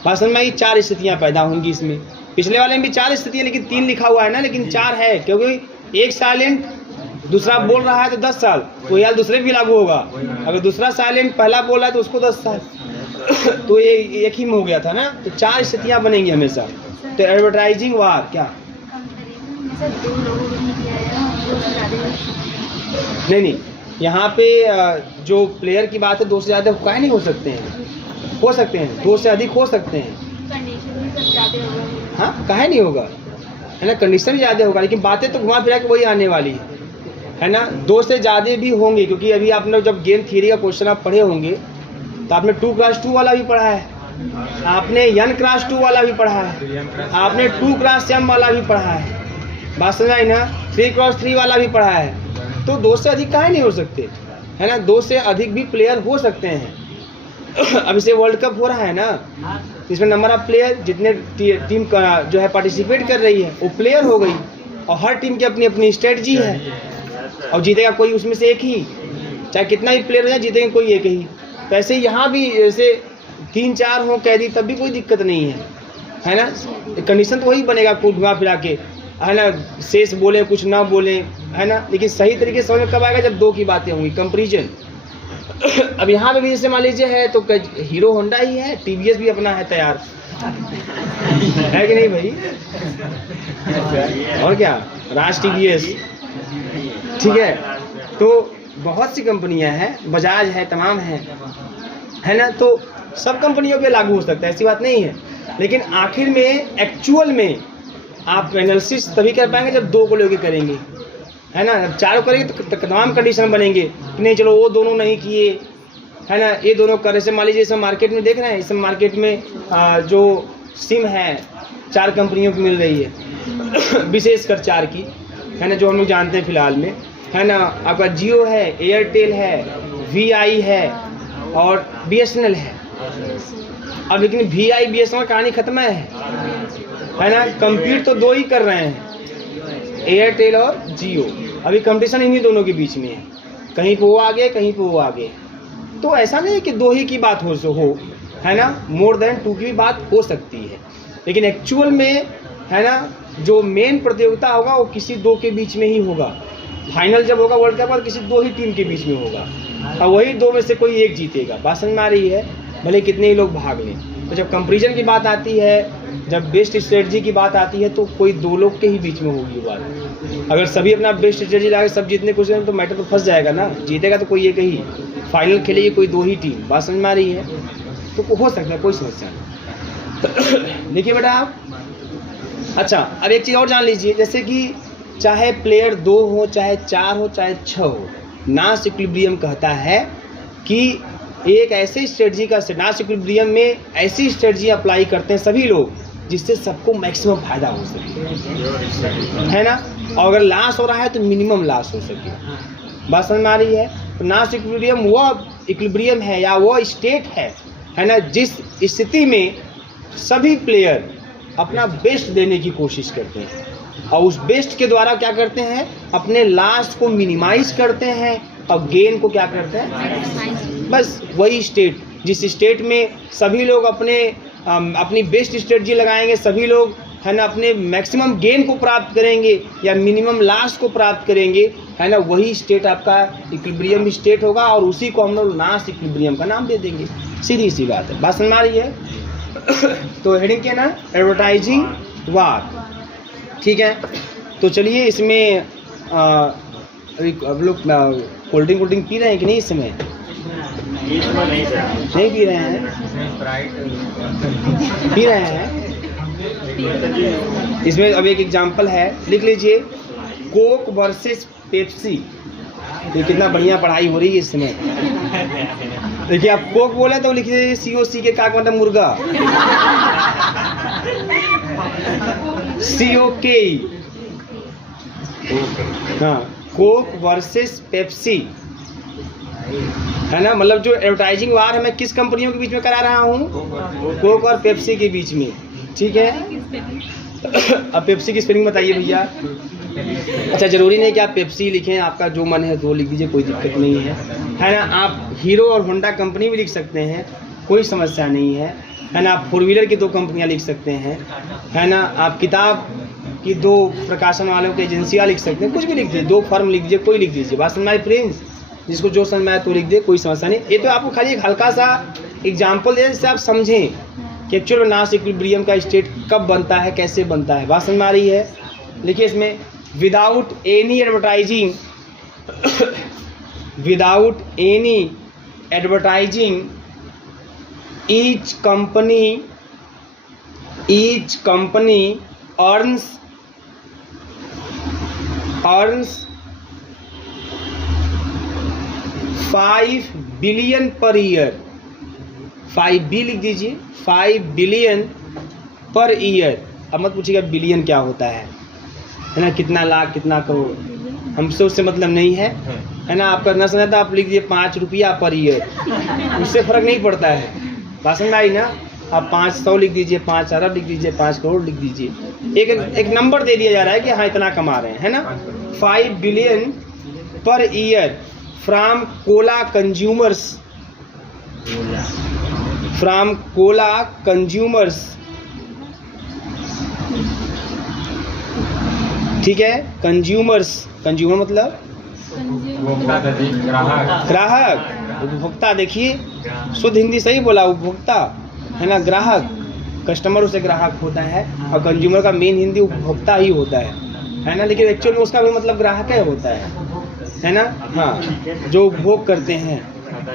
बात समझ में आई? 4 स्थितियां पैदा होंगी इसमें। पिछले वाले में भी 4 स्थितियां, लेकिन 3 लिखा हुआ है ना, लेकिन 4 है, क्योंकि एक साइलेंट दूसरा बोल रहा है तो 10 साल, तो यार दूसरे भी लागू होगा। अगर दूसरा साइलेंट पहला बोल रहा है तो उसको 10 साल तो ये एक ही में हो गया था ना। तो 4 स्थितियां बनेंगी हमेशा। तो एडवर्टाइजिंग वार क्या? नहीं, यहाँ पे जो प्लेयर की बात है, 2 से ज़्यादा काहे नहीं हो सकते हैं? हो सकते हैं, 2 से अधिक हो सकते हैं। हाँ, काहे नहीं होगा, है ना? कंडीशन ज़्यादा होगा, लेकिन बातें तो घुमा फिरा के वही आने वाली है ना। 2 से ज़्यादा भी होंगे, क्योंकि अभी आपने जब गेम थ्योरी का क्वेश्चन आप पढ़े होंगे तो आपने 2x2 वाला भी पढ़ा है, आपने n x2 वाला भी पढ़ा है, आपने 2x m वाला भी पढ़ा है। बात समझ आई ना? 3x3 वाला भी पढ़ा है। तो 2 से अधिक काहे नहीं हो सकते, है ना? 2 से अधिक भी प्लेयर हो सकते हैं। अब इसे वर्ल्ड कप हो रहा है ना, तो इसमें नंबर ऑफ प्लेयर जितने टीम का जो है पार्टिसिपेट कर रही है वो प्लेयर हो गई, और हर टीम की अपनी अपनी स्ट्रेटजी है, और जीतेगा कोई उसमें से एक ही, चाहे कितना ही प्लेयर हो जाए जीतेगा कोई एक ही। तो ऐसे यहाँ भी जैसे 3-4 हो कैदी तब भी कोई दिक्कत नहीं है ना? कंडीशन तो वही बनेगा कुल घुमा फिरा के, है ना? शेष बोले कुछ ना बोले, है ना? लेकिन सही तरीके से समझ में कब आएगा? जब 2 की बातें होंगी, कंपेरिजन। अब यहाँ पे भी जैसे मान लीजिए है तो हीरो होंडा ही है, TVS भी अपना है तैयार, है कि नहीं भाई? और क्या, राज TVS, ठीक है। तो बहुत सी कंपनियां हैं, बजाज है, तमाम है ना? तो सब कंपनियों पे लागू हो सकता है, ऐसी बात नहीं है। लेकिन आखिर में एक्चुअल में आप एनालिसिस तभी कर पाएंगे जब 2 को लेके करेंगे, है ना? जब 4 को करेंगे तो तमाम कंडीशन बनेंगे कि नहीं चलो वो दोनों नहीं किए, है ना, ये दोनों कर। जैसे मान लीजिए इस मार्केट में देख रहे हैं, इस मार्केट में जो सिम है 4 कंपनियों की मिल रही है, विशेषकर 4 की, है ना, जो हम लोग जानते हैं फिलहाल में, है ना। आपका जियो है, एयरटेल है, VI है और BSNL है। अब लेकिन VI BSNL कहानी खत्म है ना? कंपीट तो 2 ही कर रहे हैं, एयरटेल और जियो। अभी कंपटीशन इन्हीं दोनों के बीच में है, कहीं पे वो आगे कहीं पे वो आगे। तो ऐसा नहीं है कि 2 ही की बात हो है ना, मोर देन 2 की भी बात हो सकती है। लेकिन एक्चुअल में, है ना, जो मेन प्रतियोगिता होगा वो किसी 2 के बीच में ही होगा। फाइनल जब होगा वर्ल्ड कप और किसी 2 ही टीम के बीच में होगा, और वही 2 में से कोई एक जीतेगा। बात समझ में आ रही है? भले कितने ही लोग भाग लें। तो जब कंपैरिजन की बात आती है, जब बेस्ट स्ट्रेटजी की बात आती है, तो कोई 2 लोग के ही बीच में होगी बात। अगर सभी अपना बेस्ट स्ट्रेटजी लगा सब जीतने कुछ तो मैटर तो फंस जाएगा ना। जीतेगा तो कोई एक ही, फाइनल खेलेगी कोई 2 ही टीम। बात समझ में आ रही है? तो हो सकता है, कोई समस्या नहीं। देखिए बेटा आप, अच्छा अब एक चीज़ और जान लीजिए, जैसे कि चाहे प्लेयर 2 हो, चाहे 4 हो, चाहे 6 हो, नास इक्विलिब्रियम कहता है कि एक ऐसे स्ट्रेटजी का, नास इक्विलिब्रियम में ऐसी स्ट्रेटजी अप्लाई करते हैं सभी लोग जिससे सबको मैक्सिमम फायदा हो सके, है ना। और अगर लॉस हो रहा है तो मिनिमम लॉस हो सके। बात समझ में आ रही है? तो नास इक्विलिब्रियम वो इक्विलिब्रियम है या वो स्टेट है ना, जिस स्थिति में सभी प्लेयर अपना बेस्ट देने की कोशिश करते हैं, और उस बेस्ट के द्वारा क्या करते हैं, अपने लॉस को मिनिमाइज करते हैं और गेन को क्या करते हैं। बस वही स्टेट, जिस स्टेट में सभी लोग अपनी बेस्ट स्ट्रेटजी लगाएंगे, सभी लोग, है ना, अपने मैक्सिमम गेन को प्राप्त करेंगे या मिनिमम लॉस को प्राप्त करेंगे, है ना, वही स्टेट आपका इक्विलिब्रियम स्टेट होगा, और उसी को हम लोग नास इक्विलिब्रियम का नाम दे देंगे। सीधी सी बात है। बात समझ में आ रही है? तो हेडिंग क्या ना, एडवर्टाइजिंग वार, ठीक है। तो चलिए इसमें अब लोग कोल्ड ड्रिंक पी रहे हैं कि नहीं इस समय? नहीं पी रहे हैं? पी रहे हैं? इसमें अब एक एग्जांपल है, लिख लीजिए, कोक वर्सेस पेप्सी। ये कितना बढ़िया पढ़ाई हो रही है इस समय। देखिए, आप कोक बोले तो लिख लीजिए COC के का मतलब मुर्गा, COK। हाँ, कोक वर्सेस पेप्सी, है ना। मतलब जो एडवर्टाइजिंग वार है मैं किस कंपनियों के बीच में करा रहा हूँ? कोक और पेप्सी के बीच में, ठीक है। अब पेप्सी की स्पेलिंग बताइए भैया। अच्छा, जरूरी नहीं कि आप पेप्सी लिखें, आपका जो मन है तो लिख दीजिए, कोई दिक्कत नहीं है ना। आप हीरो और होंडा कंपनी भी लिख सकते हैं, कोई समस्या नहीं है ना। आप 4 व्हीलर की 2 कंपनियां लिख सकते हैं, है ना। आप किताब की 2 प्रकाशन वालों की एजेंसियां लिख सकते हैं, कुछ भी लिख दीजिए, 2 फर्म लिख दीजिए, कोई लिख दीजिए। बात समझ में आई फ्रेंड्स? जिसको जो समझ में आए तो लिख दे, कोई समस्या नहीं। ये तो आपको खाली एक हल्का सा एग्जाम्पल दे, जिससे आप समझें कि एक्चुअल में नास इक्विलिब्रियम का स्टेट कब बनता है, कैसे बनता है। बात समझ में आ रही है? देखिए, इसमें without any advertising, without any advertising, each company earns 5 billion per year. 5B लिख दीजिए, 5 बिलियन पर ईयर। अब मत पूछिएगा बिलियन क्या होता है ना, कितना लाख, कितना करोड़, हमसे उससे मतलब नहीं है ना। आपका न समझता आप लिख दीजिए 5 रुपया पर ईयर, उससे फर्क नहीं पड़ता है। बात समझ में आई ना? आप 500 लिख दीजिए, 5 अरब लिख दीजिए, 5 करोड़ लिख दीजिए, एक नंबर दे दिया जा रहा है कि हाँ इतना कमा रहे हैं, है ना। 5 billion per year from Cola consumers, ठीक है। कंज्यूमर मतलब ग्राहक, उपभोक्ता। देखिए, शुद्ध हिंदी सही बोला, उपभोक्ता, है ना। ग्राहक, कस्टमर उसे ग्राहक होता है, और कंज्यूमर का मेन हिंदी उपभोक्ता ही होता है ना। लेकिन एक्चुअल में उसका भी मतलब ग्राहक ही होता है ना। हाँ, जो उपभोग करते हैं।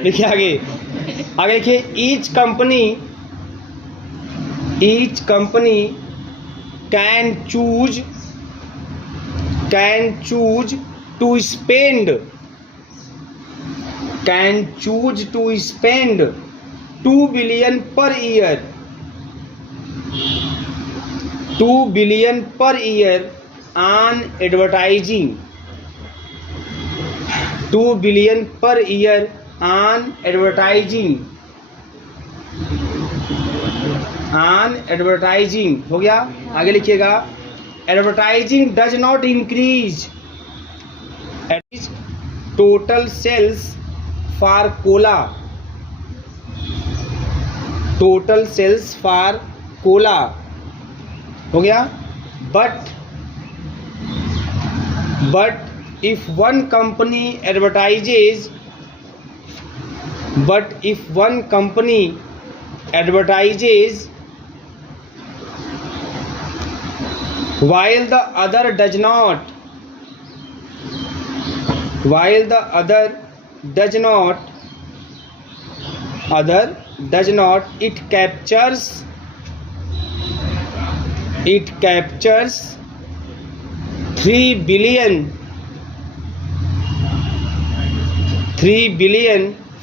देखिए आगे देखिए, each company can choose to spend 2 billion per year, 2 billion per year on advertising, 2 billion per year on advertising हो गया। आगे लिखिएगा, advertising does not increase total sales for cola, total sales for cola हो गया। But if one company advertises while the other does not, it captures 3 billion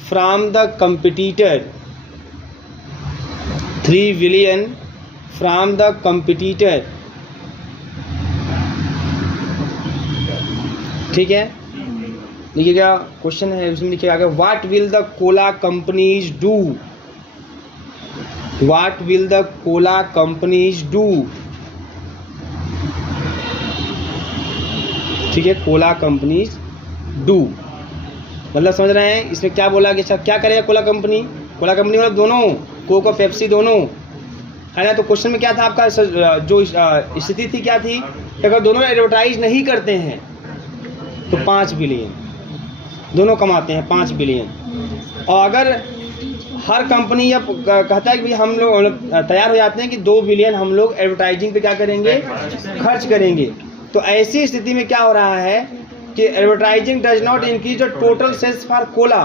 from the competitor, 3 billion from the competitor, ठीक है। लिखिएगा, question है उसमें लिखिएगा आगे, what will the Cola companies do, what will the Cola companies do, ठीक है। Cola companies do मतलब समझ रहे हैं इसमें क्या बोला कि अच्छा क्या करेगा कोला कंपनी मतलब दोनों, कोक और पेप्सी दोनों, है ना। तो क्वेश्चन में क्या था आपका, जो स्थिति थी क्या थी कि अगर दोनों एडवर्टाइज नहीं करते हैं तो 5 बिलियन दोनों कमाते हैं, 5 बिलियन। और अगर हर कंपनी या कहता है कि भाई हम लोग तैयार हो जाते हैं कि 2 बिलियन हम लोग एडवर्टाइजिंग पे क्या करेंगे, खर्च करेंगे, तो ऐसी स्थिति में क्या हो रहा है कि advertising does not increase the total sales for cola,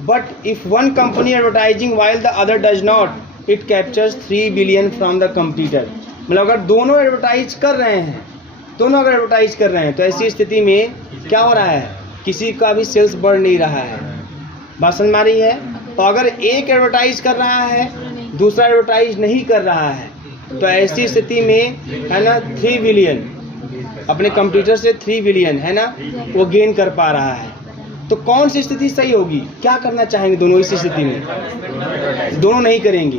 but if one company advertising while the other does not, it captures 3 billion from the computer. मतलब अगर दोनों एडवर्टाइज कर रहे हैं, दोनों अगर एडवर्टाइज कर रहे हैं तो ऐसी स्थिति में क्या हो रहा है, किसी का भी सेल्स बढ़ नहीं रहा है। बात समझ में आ रही है? तो अगर एक एडवर्टाइज कर रहा है, दूसरा एडवर्टाइज नहीं कर रहा है, तो ऐसी स्थिति में है ना 3 बिलियन अपने कंप्यूटर से 3 बिलियन है ना वो गेन कर पा रहा है। तो कौन सी स्थिति सही होगी? क्या करना चाहेंगे दोनों इस स्थिति में? दोनों नहीं करेंगे।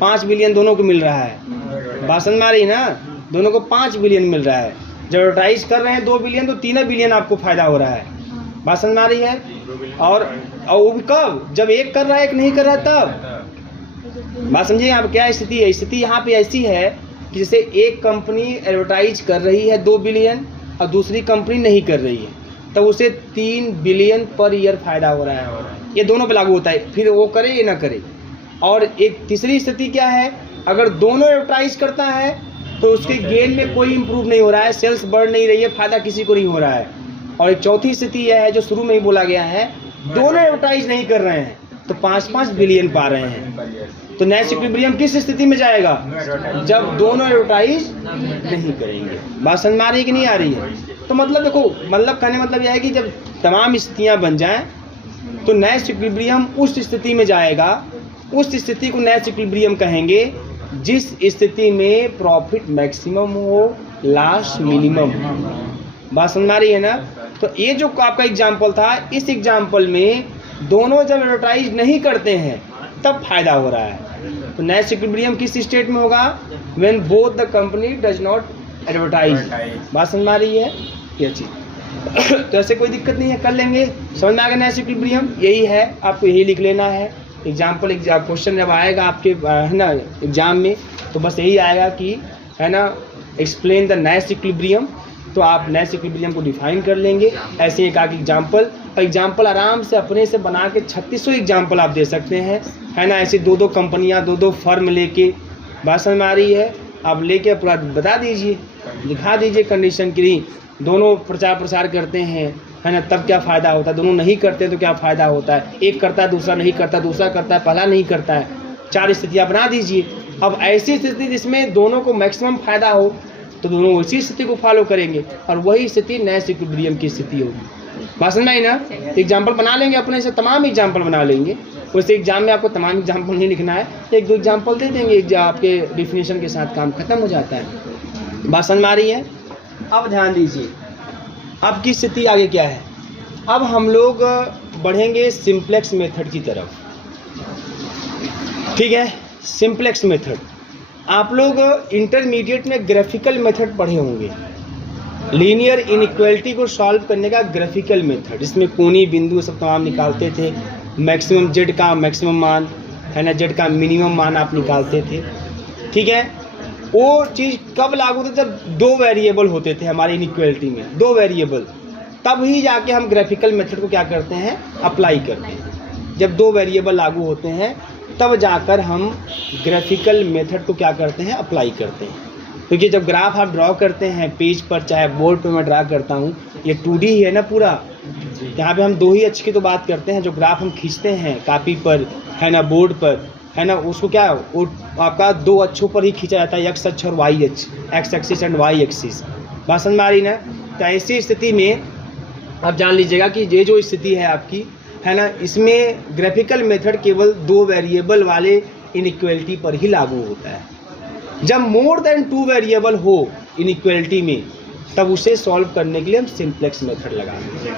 5 बिलियन दोनों को मिल रहा है। बात समझ में आ रही है ना? दोनों को 5 बिलियन मिल रहा है। जब एडवर्टाइज कर रहे हैं 2 बिलियन तो 3 बिलियन आपको फायदा हो रहा है। बात समझ में आ रही है? और वो भी कब? जब एक कर रहा है, एक नहीं कर रहा है तब। बात समझिए यहाँ पे क्या स्थिति है? स्थिति यहाँ पे ऐसी है कि जैसे एक कंपनी एडवर्टाइज कर रही है 2 बिलियन और दूसरी कंपनी नहीं कर रही है, तो उसे 3 बिलियन पर ईयर फायदा हो रहा है। ये दोनों पे लागू होता है, फिर वो करे या ना करे। और एक तीसरी स्थिति क्या है, अगर दोनों एडवर्टाइज करता है तो उसके गेन में कोई इंप्रूव नहीं हो रहा है, सेल्स बढ़ नहीं रही है, फायदा किसी को नहीं हो रहा है। और एक चौथी स्थिति यह है जो शुरू में ही बोला गया है, दोनों एडवर्टाइज नहीं कर रहे हैं तो 5-5 बिलियन पा रहे हैं। तो नैश इक्विलिब्रियम किस स्थिति में जाएगा? जब दोनों एडवर्टाइज नहीं करेंगे। बात समझ में आ रही है कि नहीं आ रही है? तो मतलब देखो, मतलब कहने मतलब यह है कि जब तमाम स्थितियां बन जाएं तो नैश इक्विलिब्रियम उस स्थिति में जाएगा। उस स्थिति को नैश इक्विलिब्रियम कहेंगे जिस स्थिति में प्रॉफिट मैक्सिमम हो, लॉस मिनिमम। बात समझ में आ रही है ना? तो ये जो आपका एग्जाम्पल था, इस एग्जाम्पल में दोनों जब एडवर्टाइज नहीं करते हैं तब फायदा हो रहा है। तो नैश इक्विलिब्रियम किस स्टेट में होगा? When both the company does not advertise. बात समझ में आ रही है? ये चीज तो ऐसे कोई दिक्कत नहीं है, कर लेंगे। समझ में आ गया नैश इक्विलिब्रियम? यही है, आपको यही लिख लेना है। एग्जाम्पल क्वेश्चन जब आएगा आपके है ना एग्जाम में, तो बस यही आएगा कि है ना एक्सप्लेन द नैश इक्विलिब्रियम। तो आप नैश इक्विलिब्रियम को डिफाइन कर लेंगे। ऐसे एक एग्जाम्पल, और एग्जाम्पल आराम से अपने से बना के 3600 एग्जाम्पल आप दे सकते हैं, है ना। ऐसी 2-2 कंपनियां, 2-2 फर्म लेके। बात समझ में आ रही है? आप लेके पूरा बता दीजिए, दिखा दीजिए कंडीशन की। दोनों प्रचार प्रसार करते हैं, है ना, तब क्या फ़ायदा होता है? दोनों नहीं करते तो क्या फ़ायदा होता है? एक करता है, दूसरा नहीं करता, दूसरा करता है, पहला नहीं करता है। 4 स्थितियाँ बना दीजिए। अब ऐसी स्थिति जिसमें दोनों को मैक्सिमम फायदा हो तो दोनों उसी स्थिति को फॉलो करेंगे, और वही स्थिति नैश इक्विलिब्रियम की स्थिति होगी। बात समझ में आई ना? एग्जाम्पल बना लेंगे अपने से, तमाम एग्जाम्पल बना लेंगे। वैसे एग्जाम में आपको तमाम एग्जाम्पल नहीं लिखना है, 1-2 एग्जाम्पल दे देंगे, आपके डिफिनेशन के साथ काम खत्म हो जाता है। बात समझ में आ रही है? अब ध्यान दीजिए, अब की स्थिति आगे क्या है। अब हम लोग बढ़ेंगे सिंप्लेक्स मेथड की तरफ। ठीक है, सिंप्लेक्स मेथड। आप लोग इंटरमीडिएट में ग्राफिकल मेथड पढ़े होंगे, लीनियर इनइक्वालिटी को सॉल्व करने का ग्राफिकल मेथड, जिसमें कोनी बिंदु सब तमाम निकालते थे, मैक्सिमम जेड का मैक्सिमम मान है ना, जेड का मिनिमम मान आप निकालते थे। ठीक है, वो चीज़ कब लागू होती? जब 2 वेरिएबल होते थे हमारे इनइक्वालिटी में, 2 वेरिएबल, तब ही जाके हम ग्राफिकल मेथड को क्या करते हैं? अप्लाई करते हैं। जब 2 वेरिएबल लागू होते हैं तब जाकर हम ग्राफिकल मेथड को क्या करते हैं? अप्लाई करते हैं। क्योंकि जब ग्राफ आप ड्रॉ करते हैं पेज पर, चाहे बोर्ड पर मैं ड्रा करता हूँ, ये 2D ही है ना पूरा। यहाँ पे हम 2 ही अक्ष की तो बात करते हैं। जो ग्राफ हम खींचते हैं कापी पर, है ना, बोर्ड पर, है ना, उसको क्या वो आपका 2 अक्षों पर ही खींचा जाता है, एक्स अक्ष और वाई अक्ष, X axis and Y axis. बात समझ में आ रही ना? तो ऐसी स्थिति में आप जान लीजिएगा कि ये जो स्थिति है आपकी, है ना, इसमें ग्राफिकल मेथड केवल 2 वेरिएबल वाले इनइक्वालिटी पर ही लागू होता है। जब मोर देन 2 वेरिएबल हो इनइक्वालिटी में, तब उसे सॉल्व करने के लिए हम सिंप्लेक्स मेथड लगाते हैं।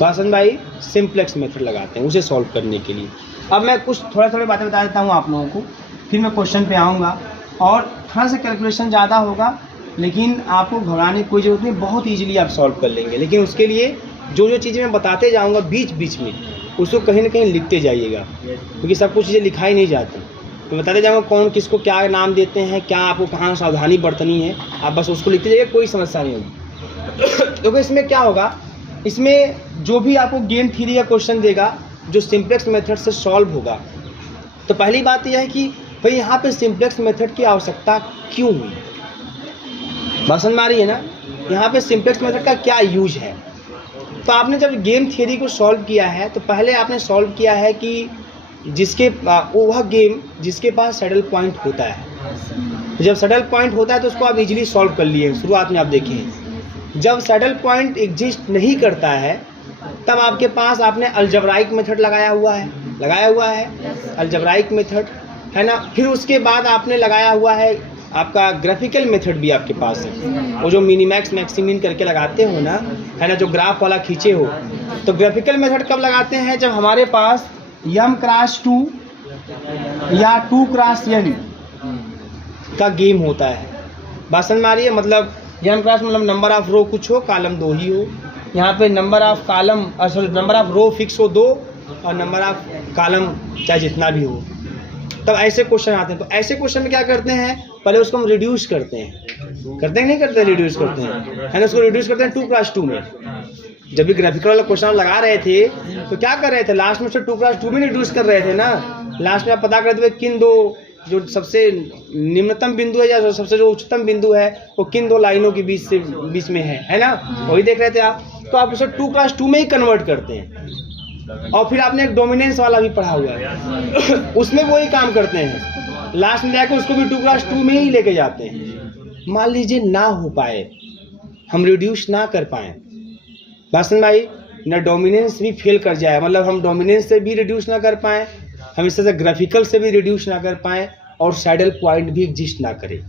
बात समझ में आई? सिंप्लेक्स मेथड लगाते हैं उसे सॉल्व करने के लिए। अब मैं कुछ थोड़ा बातें बता देता हूँ आप लोगों को, फिर मैं क्वेश्चन पे आऊँगा। और थोड़ा सा कैलकुलेशन ज़्यादा होगा, लेकिन आपको घबराने की कोई ज़रूरत नहीं, बहुत ईजिली आप सॉल्व कर लेंगे। लेकिन उसके लिए जो चीज़ें मैं बताते जाऊँगा बीच बीच में, उसको कहीं ना कहीं लिखते जाइएगा, क्योंकि सब कुछ चीज़ें लिखाई नहीं जाती। मैं बताते जाऊँगा कौन किसको क्या नाम देते हैं, क्या आपको कहाँ सावधानी बरतनी है, आप बस उसको लिखते जाइए, कोई समस्या नहीं होगी। देखो इसमें क्या होगा, इसमें जो भी आपको गेम थ्योरी का क्वेश्चन देगा जो सिंप्लेक्स मेथड से सॉल्व होगा, तो पहली बात यह है कि भाई यहाँ पे सिंप्लेक्स मेथड की आवश्यकता क्यों हुई। बात समझ में आ रही है ना? यहाँ पे सिंप्लेक्स मेथड का क्या यूज है। तो आपने जब गेम थियरी को सॉल्व किया है तो पहले आपने सॉल्व किया है कि जिसके वह गेम जिसके पास सैडल पॉइंट होता है। जब सैडल पॉइंट होता है तो उसको आप इजीली सॉल्व कर लिए। शुरुआत में आप देखिए, जब सैडल पॉइंट एग्जिस्ट नहीं करता है तब आपके पास आपने अलजेब्राइक मेथड लगाया हुआ है अलजेब्राइक मेथड, है ना। फिर उसके बाद आपने लगाया हुआ है आपका ग्राफिकल मेथड भी आपके पास है, वो जो मिनीमैक्स मैक्सिमिन करके लगाते हो ना, है ना, जो ग्राफ वाला खींचे हो। तो ग्राफिकल मेथड कब लगाते हैं? जब हमारे पास m×2 या 2×n का गेम होता है। बात समझ में आ रही है? मतलब m× मतलब नंबर ऑफ रो कुछ हो, कॉलम 2 ही हो। यहाँ पे number of column number of row fix हो 2 और नंबर ऑफ कॉलम चाहे जितना भी हो, तब ऐसे क्वेश्चन आते हैं। तो ऐसे क्वेश्चन में क्या करते हैं, पहले उसको हम रिड्यूस करते हैं नहीं करते, रिड्यूस करते हैं, है ना। उसको रिड्यूस करते हैं 2×2 में। जब भी ग्राफिकल वाला क्वेश्चन लगा रहे थे तो क्या कर रहे थे, लास्ट में उसको 2×2 में रिड्यूस कर रहे थे ना। लास्ट में आप पता करते हुए किन दो जो सबसे निम्नतम बिंदु है या सबसे जो उच्चतम बिंदु है वो किन दो लाइनों के बीच में है ना, वही देख रहे थे आप। तो आप उसे 2×2 में ही कन्वर्ट करते हैं। और फिर आपने एक डोमिनेंस वाला भी पढ़ा हुआ है उसमें वही काम करते हैं, लास्ट में जाकर उसको भी 2×2 में ही लेके जाते हैं। मान लीजिए ना हो पाए, हम रिड्यूस ना कर पाए, बात समझ में आई ना, डोमिनेंस भी फेल कर जाए, मतलब हम डोमिनेंस से भी रिड्यूस ना कर पाए, हम इस तरह से ग्राफिकल से भी रिड्यूस ना कर पाए और सैडल पॉइंट भी एग्जिस्ट ना करे,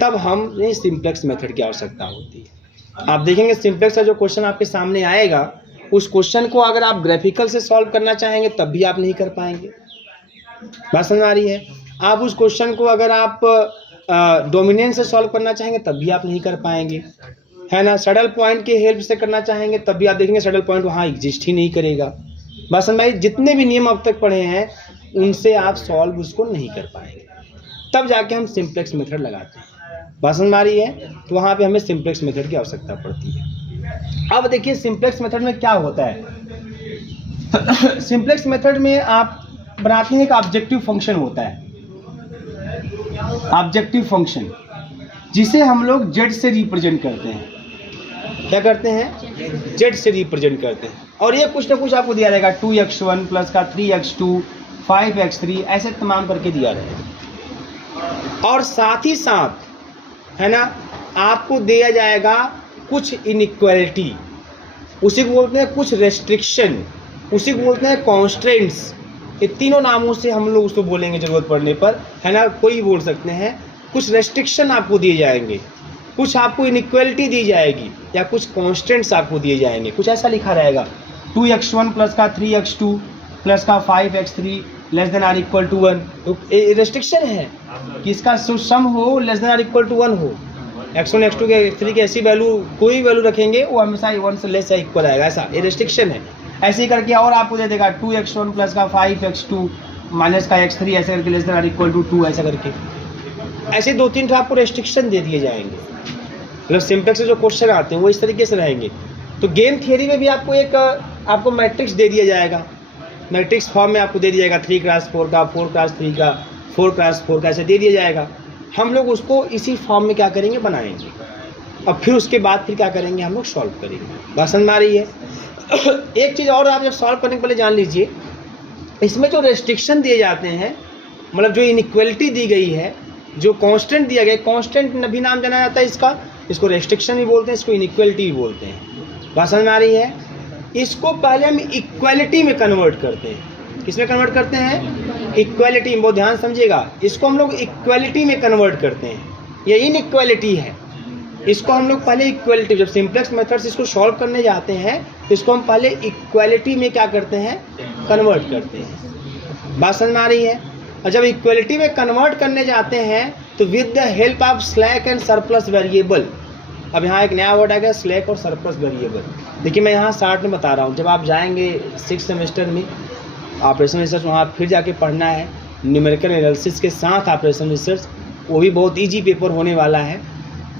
तब हमें सिंप्लेक्स मेथड की आवश्यकता होती है। आप देखेंगे सिंप्लेक्स का जो क्वेश्चन आपके सामने आएगा, उस क्वेश्चन को अगर आप ग्राफिकल से सॉल्व करना चाहेंगे तब भी आप नहीं कर पाएंगे। बात समझ आ रही है? आप उस क्वेश्चन को अगर आप डोमिनेंस से सॉल्व करना चाहेंगे तब भी आप नहीं कर पाएंगे, है ना। सैडल पॉइंट के हेल्प से करना चाहेंगे तब भी आप देखेंगे सैडल पॉइंट वहाँ एग्जिस्ट ही नहीं करेगा। बात समझ आई? जितने भी नियम अब तक पढ़े हैं उनसे आप सॉल्व उसको नहीं कर पाएंगे, तब जाके हम सिंप्लेक्स मेथड लगाते हैं। बात समझ में आ रही है? तो वहाँ पे हमें सिंप्लेक्स मेथड की आवश्यकता पड़ती है। अब देखिए सिंप्लेक्स मेथड में क्या होता है सिंप्लेक्स मेथड में आप बनाते हैं एक ऑब्जेक्टिव फंक्शन होता है, ऑब्जेक्टिव फंक्शन, जिसे हम लोग z से रिप्रेजेंट करते हैं। क्या करते हैं? z से रिप्रेजेंट करते हैं। और ये कुछ ना कुछ आपको दिया रहेगा, 2x1 प्लस का 3x2 5x3 ऐसे तमाम करके दिया रहेगा। और साथ ही साथ, है ना, आपको दिया जाएगा कुछ इनइक्वालिटी, उसी को बोलते हैं कुछ रेस्ट्रिक्शन, उसी को बोलते हैं कॉन्स्ट्रेंट्स। ये तीनों नामों से हम लोग उसको बोलेंगे जरूरत पड़ने पर, है ना, कोई बोल सकते हैं। कुछ रेस्ट्रिक्शन आपको दिए जाएंगे, कुछ आपको इनइक्वालिटी दी जाएगी या कुछ कॉन्स्टेंट्स आपको दिए जाएंगे। कुछ ऐसा लिखा रहेगा 2x1 प्लस का 3x2 प्लस का 5x3 less than or equal to 1। तो रेस्ट्रिक्शन है कि इसका सम हो less than or equal to 1 हो। x1 x2 के x3 की ऐसी वैल्यू, कोई वैल्यू रखेंगे वो हमेशा 1 से लेस या इक्वल आएगा, ऐसा ये रेस्ट्रिक्शन है। ऐसे ही करके और आपको दे देगा 2x1 प्लस का 5x2 माइनस का x3 ऐसे करके less than or equal to 2 ऐसा करके। ऐसे 2-3 आपको रेस्ट्रिक्शन दे दिए जाएंगे। मतलब सिंप्लेक्स से जो क्वेश्चन आते हैं वो इस तरीके से रहेंगे। तो गेम थियरी में भी आपको एक आपको मैट्रिक्स दे दिया जाएगा, मैट्रिक्स फॉर्म में आपको दे दिया जाएगा 3x4 का, 4x3 का, 4x4 का, ऐसे दे दिया जाएगा। हम लोग उसको इसी फॉर्म में क्या करेंगे, बनाएंगे, और फिर उसके बाद फिर क्या करेंगे, हम लोग सॉल्व करेंगे। बात समझ में आ रही है? एक चीज़ और आप जब सॉल्व करने के पहले जान लीजिए, इसमें जो रेस्ट्रिक्शन दिए जाते हैं, मतलब जो इनइक्वालिटी दी गई है, जो कांस्टेंट दिया गया, कांस्टेंट भी नाम जाना जाता है इसका, इसको रेस्ट्रिक्शन भी बोलते हैं, इसको इनइक्वालिटी भी बोलते हैं। बात समझ में आ रही है? इसको पहले हम इक्वालिटी में कन्वर्ट करते हैं। किसमें कन्वर्ट करते हैं? इक्वालिटी में। बहुत ध्यान समझिएगा, इसको हम लोग इक्वालिटी में कन्वर्ट करते हैं। ये इनइक्वालिटी है, इसको हम लोग पहले इक्वालिटी, जब सिंप्लेक्स मेथड से इसको सॉल्व करने जाते हैं तो इसको हम पहले इक्वालिटी में क्या करते हैं, कन्वर्ट करते हैं। बात समझ में आ रही है? और जब इक्वालिटी में कन्वर्ट करने जाते हैं तो with the help of slack and surplus variable. अब यहाँ एक नया वर्ड आएगा, स्लैक और सरप्लस वेरिएबल। देखिए मैं यहाँ शार्ट में बता रहा हूँ, जब आप जाएंगे 6th सेमेस्टर में ऑपरेशन रिसर्च, वहाँ फिर जाके पढ़ना है न्यूमेरिकल एनालिसिस के साथ ऑपरेशन रिसर्च, वो भी बहुत ईजी पेपर होने वाला है।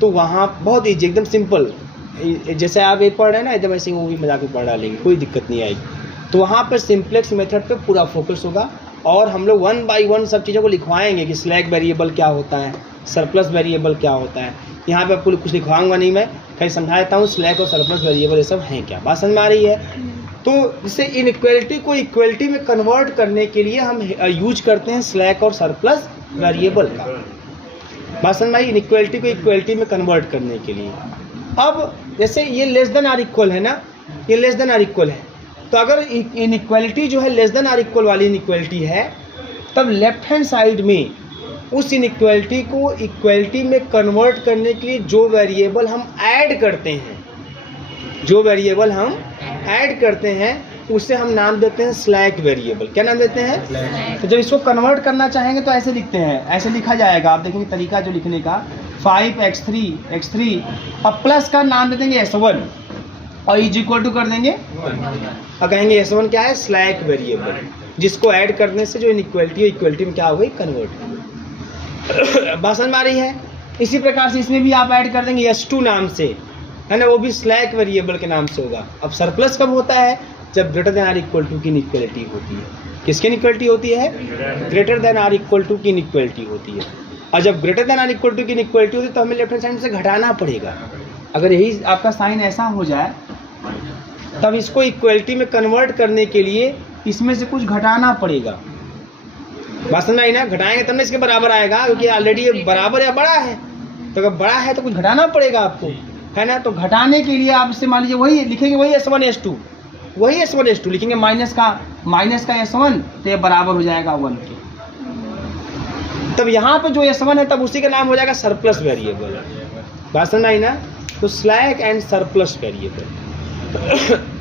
तो वहाँ बहुत ईजी, एकदम सिंपल, जैसे आप ये पढ़ रहे हैं ना, एकदम ऐसे वो भी मजा के पढ़ डालेंगे, कोई दिक्कत नहीं आएगी। तो वहाँ पर सिंप्लेक्स मेथड पे पूरा फोकस होगा और हम लोग वन बाय वन सब चीज़ों को लिखवाएंगे कि स्लैक वेरिएबल क्या होता है, सरप्लस वेरिएबल क्या होता है। यहाँ पे आपको कुछ लिखवाऊंगा नहीं, मैं कहीं समझा देता हूँ स्लैक और सरप्लस वेरिएबल ये सब हैं क्या, बात समझ में आ रही है। तो इससे इनइक्वलिटी को इक्वलिटी में कन्वर्ट करने के लिए हम यूज करते हैं स्लैक और सरप्लस वेरिएबल का, बात समझ में आई, इनइक्वलिटी को इक्वलिटी में कन्वर्ट करने के लिए। अब जैसे ये लेस देन आर इक्वल है ना, ये लेस देन आर इक्वल है, तो अगर इनइक्वलिटी जो है लेस देन आर इक्वल वाली इनइक्वलिटी है, तब लेफ्ट हैंड साइड में उस इनइक्वलिटी को इक्वलिटी में कन्वर्ट करने के लिए जो वेरिएबल हम ऐड करते हैं, जो वेरिएबल हम ऐड करते हैं उसे हम नाम देते हैं स्लैक वेरिएबल। क्या नाम देते हैं? तो जब इसको कन्वर्ट करना चाहेंगे तो ऐसे लिखते हैं, ऐसे लिखा जाएगा, आप देखेंगे तरीका जो लिखने का, 5x3 अब प्लस का नाम दे देंगे s1 और इज इक्वल टू कर देंगे और कहेंगे s1 क्या है, स्लैक वेरिएबल, जिसको ऐड करने से जो इनइक्वलिटी है इक्वलिटी में क्या हो गई, कन्वर्ट। बात समझ में आ रही है। इसी प्रकार से इसमें भी आप ऐड कर देंगे s2 नाम से, है ना, वो भी स्लैक वेरिएबल के नाम से होगा। अब सरप्लस कब होता है? जब greater than or equal to की इनइक्वलिटी होती है। किसकी इनइक्वलिटी होती है? Greater than or equal to की इनइक्वलिटी होती है। और जब greater than or equal to की इनइक्वलिटी होती है तो हमें लेफ्ट हैंड साइड से घटाना पड़ेगा। अगर यही आपका साइन ऐसा हो जाए तब इसको इक्वलिटी में कन्वर्ट करने के लिए इसमें से कुछ घटाना पड़ेगा। बात समझ आई ना, घटाएंगे तब ना इसके बराबर आएगा, क्योंकि ऑलरेडी ये बराबर या बड़ा है, तो अगर बड़ा है तो कुछ घटाना पड़ेगा आपको, है ना। तो घटाने के लिए आप इससे मान लीजिए वही लिखेंगे, वही s1 s2, वही s1 s2 लिखेंगे, माइनस का s1, तो ये बराबर हो जाएगा 1 के। तब यहाँ पे जो s1 है तब उसी का नाम हो जाएगा सरप्लस वेरिएबल। बात समझ आई ना। तो स्लैक एंड सरप्लस वेरिएबल।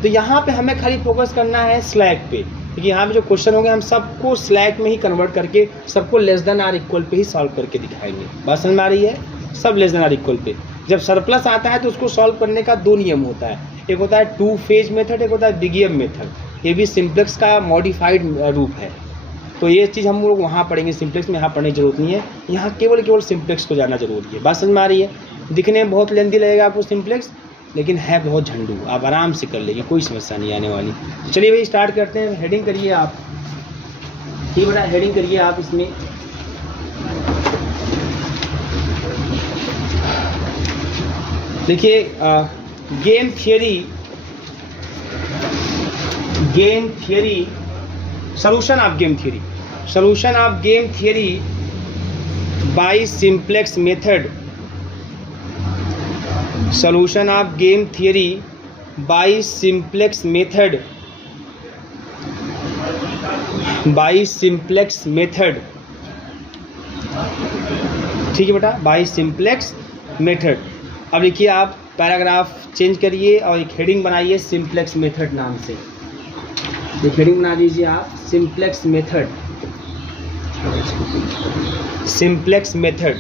तो यहाँ पे हमें खाली फोकस करना है स्लैक पे, क्योंकि यहाँ पे जो क्वेश्चन होंगे हम सबको स्लैक में ही कन्वर्ट करके सबको less than or equal pay he solve करके दिखाएंगे। बात समझ में आ रही है, सब less than or equal pay. जब सरप्लस आता है तो उसको सॉल्व करने का 2 नियम होता है, एक होता है 2 फेज मेथड, एक होता है बिगियम मेथड। ये भी सिंप्लेक्स का मॉडिफाइड रूप है। तो ये चीज़ हम लोग वहाँ पढ़ेंगे, सिंप्लेक्स में यहाँ पढ़ने की जरूरत नहीं है, यहाँ केवल सिंप्लेक्स को जाना जरूरी है। बात समझ में आ रही है। दिखने में बहुत लेंदी लगेगा आपको सिंप्लेक्स, लेकिन है बहुत झंडू, आप आराम से कर लेंगे, कोई समस्या नहीं आने वाली। चलिए भाई स्टार्ट करते हैं। हेडिंग करिए आप, ठीक बेटा, हेडिंग करिए आप इसमें। देखिए game theory solution of game theory by simplex method, solution of game theory by simplex method, ठीक है बेटा, बाय सिंप्लेक्स मेथड। अब लिखिए आप, पैराग्राफ चेंज करिए और एक हेडिंग बनाइए सिंप्लेक्स मेथड नाम से। एक हेडिंग बना दीजिए आप, सिंप्लेक्स मेथड।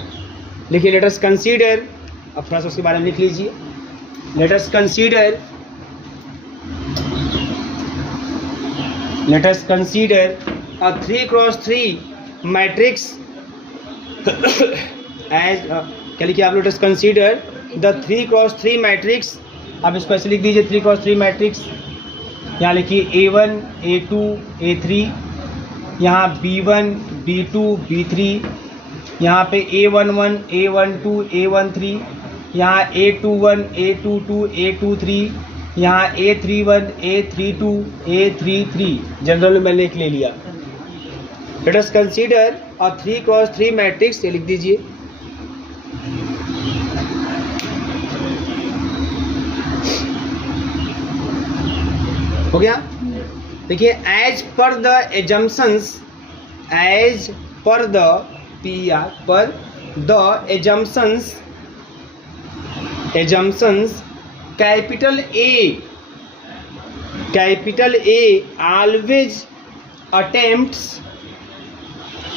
लिखिए लेट अस कंसीडर, अब थोड़ा सा उसके बारे में लिख लीजिए। Let us consider a 3x3 matrix as, क्या लिखिए आप, let us consider the 3x3 matrix. आप इसको ऐसे लिख दीजिए, 3x3 मैट्रिक्स। यहाँ लिखिए A1 A2 A3, यहाँ B1 B2 B3, यहाँ पे A11 A12 A13, यहाँ A21 A22 A23, यहाँ A31 A32 A33। जनरल में लिख ले लिया। Let us consider a 3x3 matrix, ये लिख दीजिए। हो गया। देखिए as per the assumptions,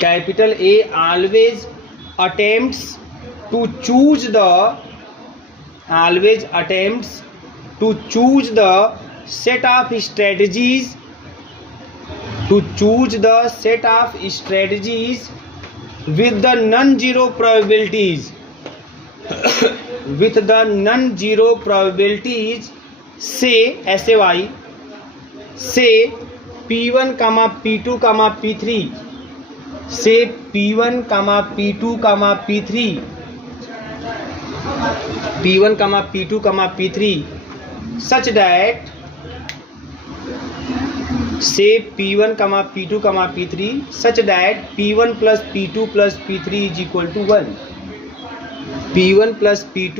capital A always attempts to choose the set of strategies with the non-zero probabilities say P1 comma P2 comma P3 से P1 comma P2 comma P3 P1 comma P2 comma P3 such that से P1 comma P2 comma P3 such that P1 plus P2 plus P3 is equal to 1 P1 plus P2